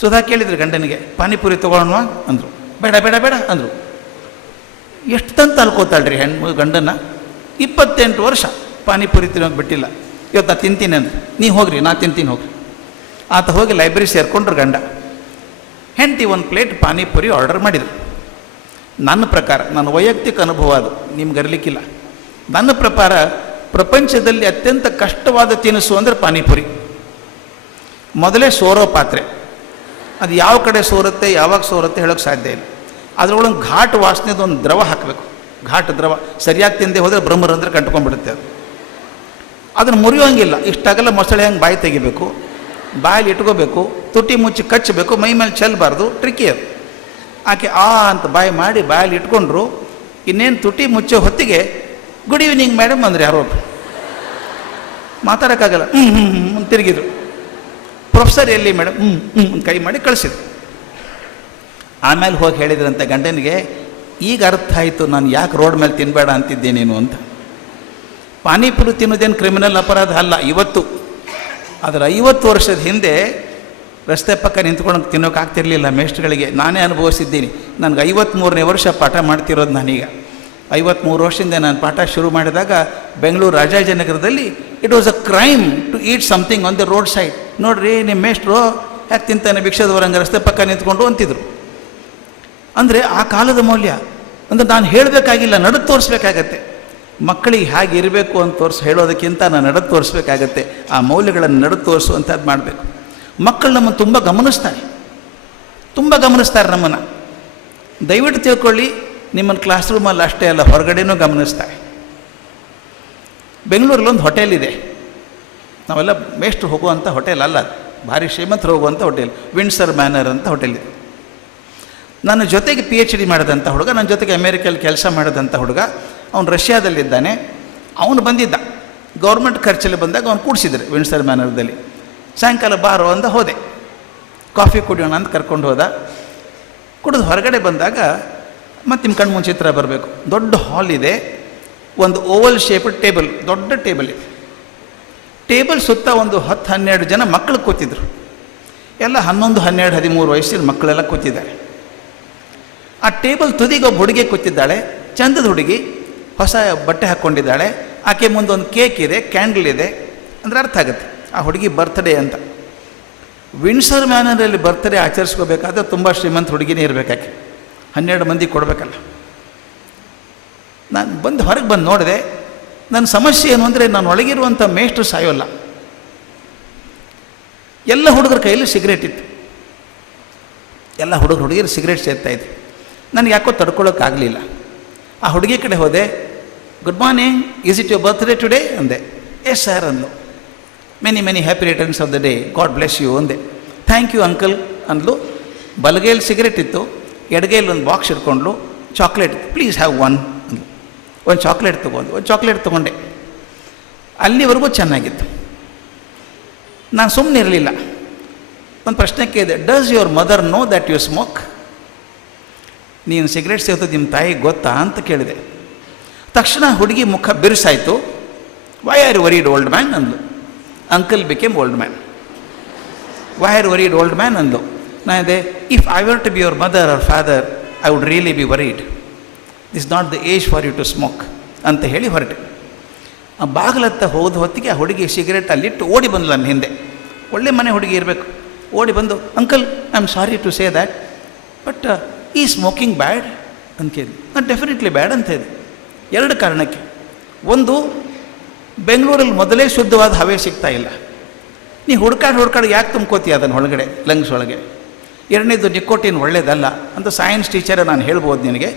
ಸುಧಾ ಕೇಳಿದ್ರು ಗಂಡನಿಗೆ, ಪಾನಿಪುರಿ ತೊಗೊಳ್ಳೋಣ ಅಂದರು. ಬೇಡ ಬೇಡ ಬೇಡ ಅಂದರು. ಎಷ್ಟು ತಂತ ಅಲ್ಕೋತಾಳ್ರಿ ಗಂಡನ. 28 ವರ್ಷ ಪಾನಿಪುರಿ ತಿನ್ನೋದು ಬಿಟ್ಟಿಲ್ಲ. ಇವತ್ತು ನಾ ತಿಂತೀನಿ ಅಂದ್ರು. ನೀವು ಹೋಗ್ರಿ, ನಾ ತಿಂತೀನಿ ಹೋಗ್ರಿ. ಆತ ಹೋಗಿ ಲೈಬ್ರರಿ ಸೇರಿಕೊಂಡ್ರು. ಗಂಡ ಹೆಂಡತಿ ಒಂದು ಪ್ಲೇಟ್ ಪಾನಿಪುರಿ ಆರ್ಡರ್ ಮಾಡಿದರು. ನನ್ನ ಪ್ರಕಾರ, ನನ್ನ ವೈಯಕ್ತಿಕ ಅನುಭವ ಅದು, ನಿಮ್ಗೆ ಅರ್ಲಿಕ್ಕಿಲ್ಲ. ನನ್ನ ಪ್ರಕಾರ ಪ್ರಪಂಚದಲ್ಲಿ ಅತ್ಯಂತ ಕಷ್ಟವಾದ ತಿನಿಸು ಅಂದರೆ ಪಾನಿಪುರಿ. ಮೊದಲೇ ಸೋರೋ ಪಾತ್ರೆ. ಅದು ಯಾವ ಕಡೆ ಸೋರುತ್ತೆ, ಯಾವಾಗ ಸೋರುತ್ತೆ ಹೇಳೋಕ್ಕೆ ಸಾಧ್ಯ ಇಲ್ಲ. ಅದರೊಳಗೆ ಘಾಟ್ ವಾಸನೆದು ಒಂದು ದ್ರವ ಹಾಕಬೇಕು. ಘಾಟ್ ದ್ರವ ಸರಿಯಾಗಿ ತಿಂದೆ ಹೋದರೆ ಬ್ರಹ್ಮರಂದ್ರೆ ಕಂಟ್ಕೊಂಡ್ಬಿಡುತ್ತೆ ಅದು. ಅದನ್ನು ಮುರಿಯೋಂಗಿಲ್ಲ. ಇಷ್ಟಾಗಲ್ಲ ಮೊಸಳೆ ಹಂಗೆ ಬಾಯಿ ತೆಗಿಬೇಕು, ಬಾಯಲ್ಲಿ ಇಟ್ಕೋಬೇಕು, ತುಟಿ ಮುಚ್ಚಿ ಕಚ್ಚಬೇಕು, ಮೈ ಮೇಲೆ ಚೆಲ್ಲಬಾರ್ದು. ಟ್ರಿಕ್ಕಿ ಅದು. ಆಕೆ ಆ ಅಂತ ಬಾಯಿ ಮಾಡಿ ಬಾಯಲ್ಲಿ ಇಟ್ಕೊಂಡ್ರು. ಇನ್ನೇನು ತುಟಿ ಮುಚ್ಚೋ ಹೊತ್ತಿಗೆ ಗುಡ್ ಈವ್ನಿಂಗ್ ಮೇಡಮ್ ಅಂದರೆ ಯಾರೋ ಮಾತಾಡೋಕ್ಕಾಗಲ್ಲ. ತಿರುಗಿದ್ರು. ಪ್ರೊಫೆಸರ್ ಎಲ್ಲಿ ಮೇಡಮ್? ಕೈ ಮಾಡಿ ಕಳಿಸಿದ್ರು. ಆಮೇಲೆ ಹೋಗಿ ಹೇಳಿದ್ರಂತೆ ಗಂಡನಿಗೆ, ಈಗ ಅರ್ಥ ಆಯಿತು ನಾನು ಯಾಕೆ ರೋಡ್ ಮೇಲೆ ತಿನ್ನಬೇಡ ಅಂತಿದ್ದೆ ನೀನು ಅಂತ. ಪಾನಿಪುರಿ ತಿನ್ನೋದೇನು ಕ್ರಿಮಿನಲ್ ಅಪರಾಧ ಅಲ್ಲ ಇವತ್ತು. ಆದರೆ 50 ವರ್ಷದ ಹಿಂದೆ ರಸ್ತೆ ಪಕ್ಕ ನಿಂತ್ಕೊಂಡು ತಿನ್ನೋಕೆ ಆಗ್ತಿರಲಿಲ್ಲ ಮೇಷ್ಟ್ರುಗಳಿಗೆ. ನಾನೇ ಅನುಭವಿಸಿದ್ದೀನಿ. ನನಗೆ 53ನೇ ವರ್ಷ ಪಾಠ ಮಾಡ್ತಿರೋದು ನಾನೀಗ. 53 ವರ್ಷದಿಂದ ನಾನು ಪಾಠ ಶುರು ಮಾಡಿದಾಗ ಬೆಂಗಳೂರು ರಾಜಾಜಿನಗರದಲ್ಲಿ it was a crime to eat something on the road side. ನೋಡ್ರಿ ನಿಮ್ಮ ಮೇಷ್ಟ್ರು ಯಾಕೆ ತಿಂತಾನೆ ಭಿಕ್ಷದವರಂಗೆ ರಸ್ತೆ ಪಕ್ಕ ನಿಂತ್ಕೊಂಡು ಅಂತಿದ್ರು. ಅಂದರೆ ಆ ಕಾಲದ ಮೌಲ್ಯ. ಅಂದರೆ ನಾನು ಹೇಳಬೇಕಾಗಿಲ್ಲ, ನಡೆದು ತೋರಿಸ್ಬೇಕಾಗತ್ತೆ. ಮಕ್ಕಳಿಗೆ ಹೇಗೆ ಇರಬೇಕು ಅಂತ ಹೇಳೋದಕ್ಕಿಂತ ನಾನು ನಡೆದು ತೋರಿಸ್ಬೇಕಾಗತ್ತೆ. ಆ ಮೌಲ್ಯಗಳನ್ನು ನಡೆದು ತೋರಿಸುವಂಥದ್ದು ಮಾಡಬೇಕು. ಮಕ್ಕಳು ನಮ್ಮನ್ನು ತುಂಬ ಗಮನಿಸ್ತಾರೆ ನಮ್ಮನ್ನು. ದಯವಿಟ್ಟು ತಿಳ್ಕೊಳ್ಳಿ, ನಿಮ್ಮನ್ನು ಕ್ಲಾಸ್ ರೂಮಲ್ಲಿ ಅಷ್ಟೇ ಅಲ್ಲ, ಹೊರಗಡೆನೂ ಗಮನಿಸ್ತಾರೆ. ಬೆಂಗಳೂರಲ್ಲಿ ಒಂದು ಹೋಟೆಲ್ ಇದೆ. ನಾವೆಲ್ಲ ಮೇಷ್ಟ್ರು ಹೋಗುವಂಥ ಹೋಟೆಲ್ ಅಲ್ಲ, ಭಾರಿ ಶ್ರೀಮಂತರು ಹೋಗುವಂಥ ಹೋಟೆಲ್. ವಿಂಡ್ಸರ್ ಮ್ಯಾನರ್ ಅಂತ ಹೋಟೆಲ್ ಇದೆ. ನನ್ನ ಜೊತೆಗೆ PhD ಮಾಡಿದಂಥ ಹುಡುಗ, ನನ್ನ ಜೊತೆಗೆ ಅಮೇರಿಕಲ್ಲಿ ಕೆಲಸ ಮಾಡಿದಂಥ ಹುಡುಗ, ಅವನು ರಷ್ಯಾದಲ್ಲಿದ್ದಾನೆ. ಅವನು ಬಂದಿದ್ದ. ಗೌರ್ಮೆಂಟ್ ಖರ್ಚಲ್ಲಿ ಬಂದಾಗ ಅವನು ಕೂಡಿಸಿದ್ರು ವಿಂಡ್ಸರ್ ಮ್ಯಾನರ್ದಲ್ಲಿ. ಸಾಯಂಕಾಲ ಬಾರೋ ಅಂದ ಹೋದೆ. ಕಾಫಿ ಕುಡಿಯೋಣ ಅಂತ ಕರ್ಕೊಂಡು ಹೋದ. ಕುಡಿದು ಹೊರಗಡೆ ಬಂದಾಗ ಮತ್ತು ನಿಮ್ಮ ಕಣ್ಣು ಮುಂಚೆ ಚಿತ್ರ ಬರಬೇಕು. ದೊಡ್ಡ ಹಾಲ್ ಇದೆ. ಒಂದು ಓವಲ್ ಶೇಪ್ಡ್ ಟೇಬಲ್, ದೊಡ್ಡ ಟೇಬಲ್ ಇದೆ. ಟೇಬಲ್ ಸುತ್ತ ಒಂದು 10-12 ಜನ ಮಕ್ಕಳು ಕೂತಿದ್ರು. ಎಲ್ಲ 11, 12, 13 ವಯಸ್ಸಿನ ಮಕ್ಕಳೆಲ್ಲ ಕೂತಿದ್ದಾರೆ. ಆ ಟೇಬಲ್ ತುದಿಗೆ ಒಬ್ಬ ಹುಡುಗಿ ಕೂತಿದ್ದಾಳೆ. ಚಂದದ ಹುಡುಗಿ, ಹೊಸ ಬಟ್ಟೆ ಹಾಕ್ಕೊಂಡಿದ್ದಾಳೆ. ಆಕೆ ಮುಂದೊಂದು ಕೇಕ್ ಇದೆ, ಕ್ಯಾಂಡಲ್ ಇದೆ. ಅಂದರೆ ಅರ್ಥ ಆಗುತ್ತೆ ಆ ಹುಡುಗಿ ಬರ್ತ್ಡೇ ಅಂತ. ವಿಂಡ್ಸರ್ ಮ್ಯಾನರಲ್ಲಿ ಬರ್ತ್ಡೇ ಆಚರಿಸ್ಕೋಬೇಕಾದ್ರೆ ತುಂಬ ಶ್ರೀಮಂತ ಹುಡುಗಿನೇ ಇರಬೇಕಾಕೆ. 12 ಮಂದಿ ಕೊಡಬೇಕಲ್ಲ. ನಾನು ಹೊರಗೆ ಬಂದು ನೋಡಿದೆ. ನನ್ನ ಸಮಸ್ಯೆ ಏನು ಅಂದರೆ, ನಾನು ಒಳಗಿರುವಂಥ ಮೇಷ್ಟ್ರು ಸಾಯೋಲ್ಲ. ಎಲ್ಲ ಹುಡುಗರ ಕೈಯಲ್ಲಿ ಸಿಗರೇಟ್ ಇತ್ತು. ಎಲ್ಲ ಹುಡುಗಿರು ಸಿಗರೇಟ್ ಸೇರ್ತಾಯಿದ್ರು. ನನಗೆ ಯಾಕೋ ತಡ್ಕೊಳ್ಳೋಕ್ಕಾಗಲಿಲ್ಲ. ಆ ಹುಡುಗಿ ಕಡೆ ಹೋದೆ. Good morning, is it your birthday today ಅಂದೆ. ಎಸ್ ಸರ್ ಅಂದ್ಲು. Many happy returns of the day, God bless you ಅಂದೆ. ಥ್ಯಾಂಕ್ ಯು ಅಂಕಲ್ ಅಂದ್ಲು. ಬಲಗೈಯಲ್ಲಿ ಸಿಗರೇಟ್ ಇತ್ತು, ಎಡಗೈಯಲ್ಲಿ ಒಂದು ಬಾಕ್ಸ್ ಇಟ್ಕೊಂಡ್ಲು. ಚಾಕ್ಲೇಟ್, ಪ್ಲೀಸ್ ಹ್ಯಾವ್ ಒನ್ ಅಂದ್ಲು. ಒಂದು ಚಾಕ್ಲೇಟ್ ತೊಗೊಂಡೆ. ಅಲ್ಲಿವರೆಗೂ ಚೆನ್ನಾಗಿತ್ತು. ನಾನು ಸುಮ್ಮನೆ ಇರಲಿಲ್ಲ. ಒಂದು ಪ್ರಶ್ನೆ ಕೇಳಿದೆ, does your mother know that you smoke? ನೀನು ಸಿಗರೇಟ್ ಸೇರ್ತದೆ ನಿಮ್ಮ ತಾಯಿಗೆ ಗೊತ್ತಾ ಅಂತ ಕೇಳಿದೆ. ತಕ್ಷಣ ಹುಡುಗಿ ಮುಖ ಬಿರುಸಾಯಿತು. Why are worried old man ಅಂದ್ಲು. Uncle became old man. Why are worried old man ಅಂದ್ಲು. ನಾ ಇದೆ, if I were to be your mother or father I would really be worried. This not the age for you to smoke ಅಂತ ಹೇಳಿ ಹೊರಟೆ. ಆ ಬಾಗಿಲತ್ತ ಹೋದ ಹೊತ್ತಿಗೆ ಆ ಹುಡುಗಿ ಸಿಗರೇಟ್ ಅಲ್ಲಿಟ್ಟು ಓಡಿ ಬಂದ್ಲು ನನ್ನ ಹಿಂದೆ. ಒಳ್ಳೆ ಮನೆ ಹುಡುಗಿ ಇರಬೇಕು. ಓಡಿ ಬಂದು, uncle I am sorry to say that but ಈ ಸ್ಮೋಕಿಂಗ್ ಬ್ಯಾಡ್ ಅಂತ ಕೇಳಿದ್ವಿ. ನಾನು ಡೆಫಿನೆಟ್ಲಿ ಬ್ಯಾಡ್ ಅಂತ ಹೇಳಿದೆ. 2 ಕಾರಣಕ್ಕೆ. ಒಂದು, ಬೆಂಗಳೂರಲ್ಲಿ ಮೊದಲೇ ಶುದ್ಧವಾದ ಹವೆ ಸಿಗ್ತಾ ಇಲ್ಲ. ನೀ ಹುಡ್ಕಾಡು ಯಾಕೆ ತುಂಬ್ಕೋತೀಯ ಅದನ್ನು ಒಳಗಡೆ, ಲಂಗ್ಸ್ ಒಳಗೆ. 2ನೇದು, ನಿಕೋಟಿನ್ ಒಳ್ಳೇದಲ್ಲ ಅಂತ ಸೈನ್ಸ್ ಟೀಚರೇ ನಾನು ಹೇಳ್ಬೋದು ನಿನಗೆ.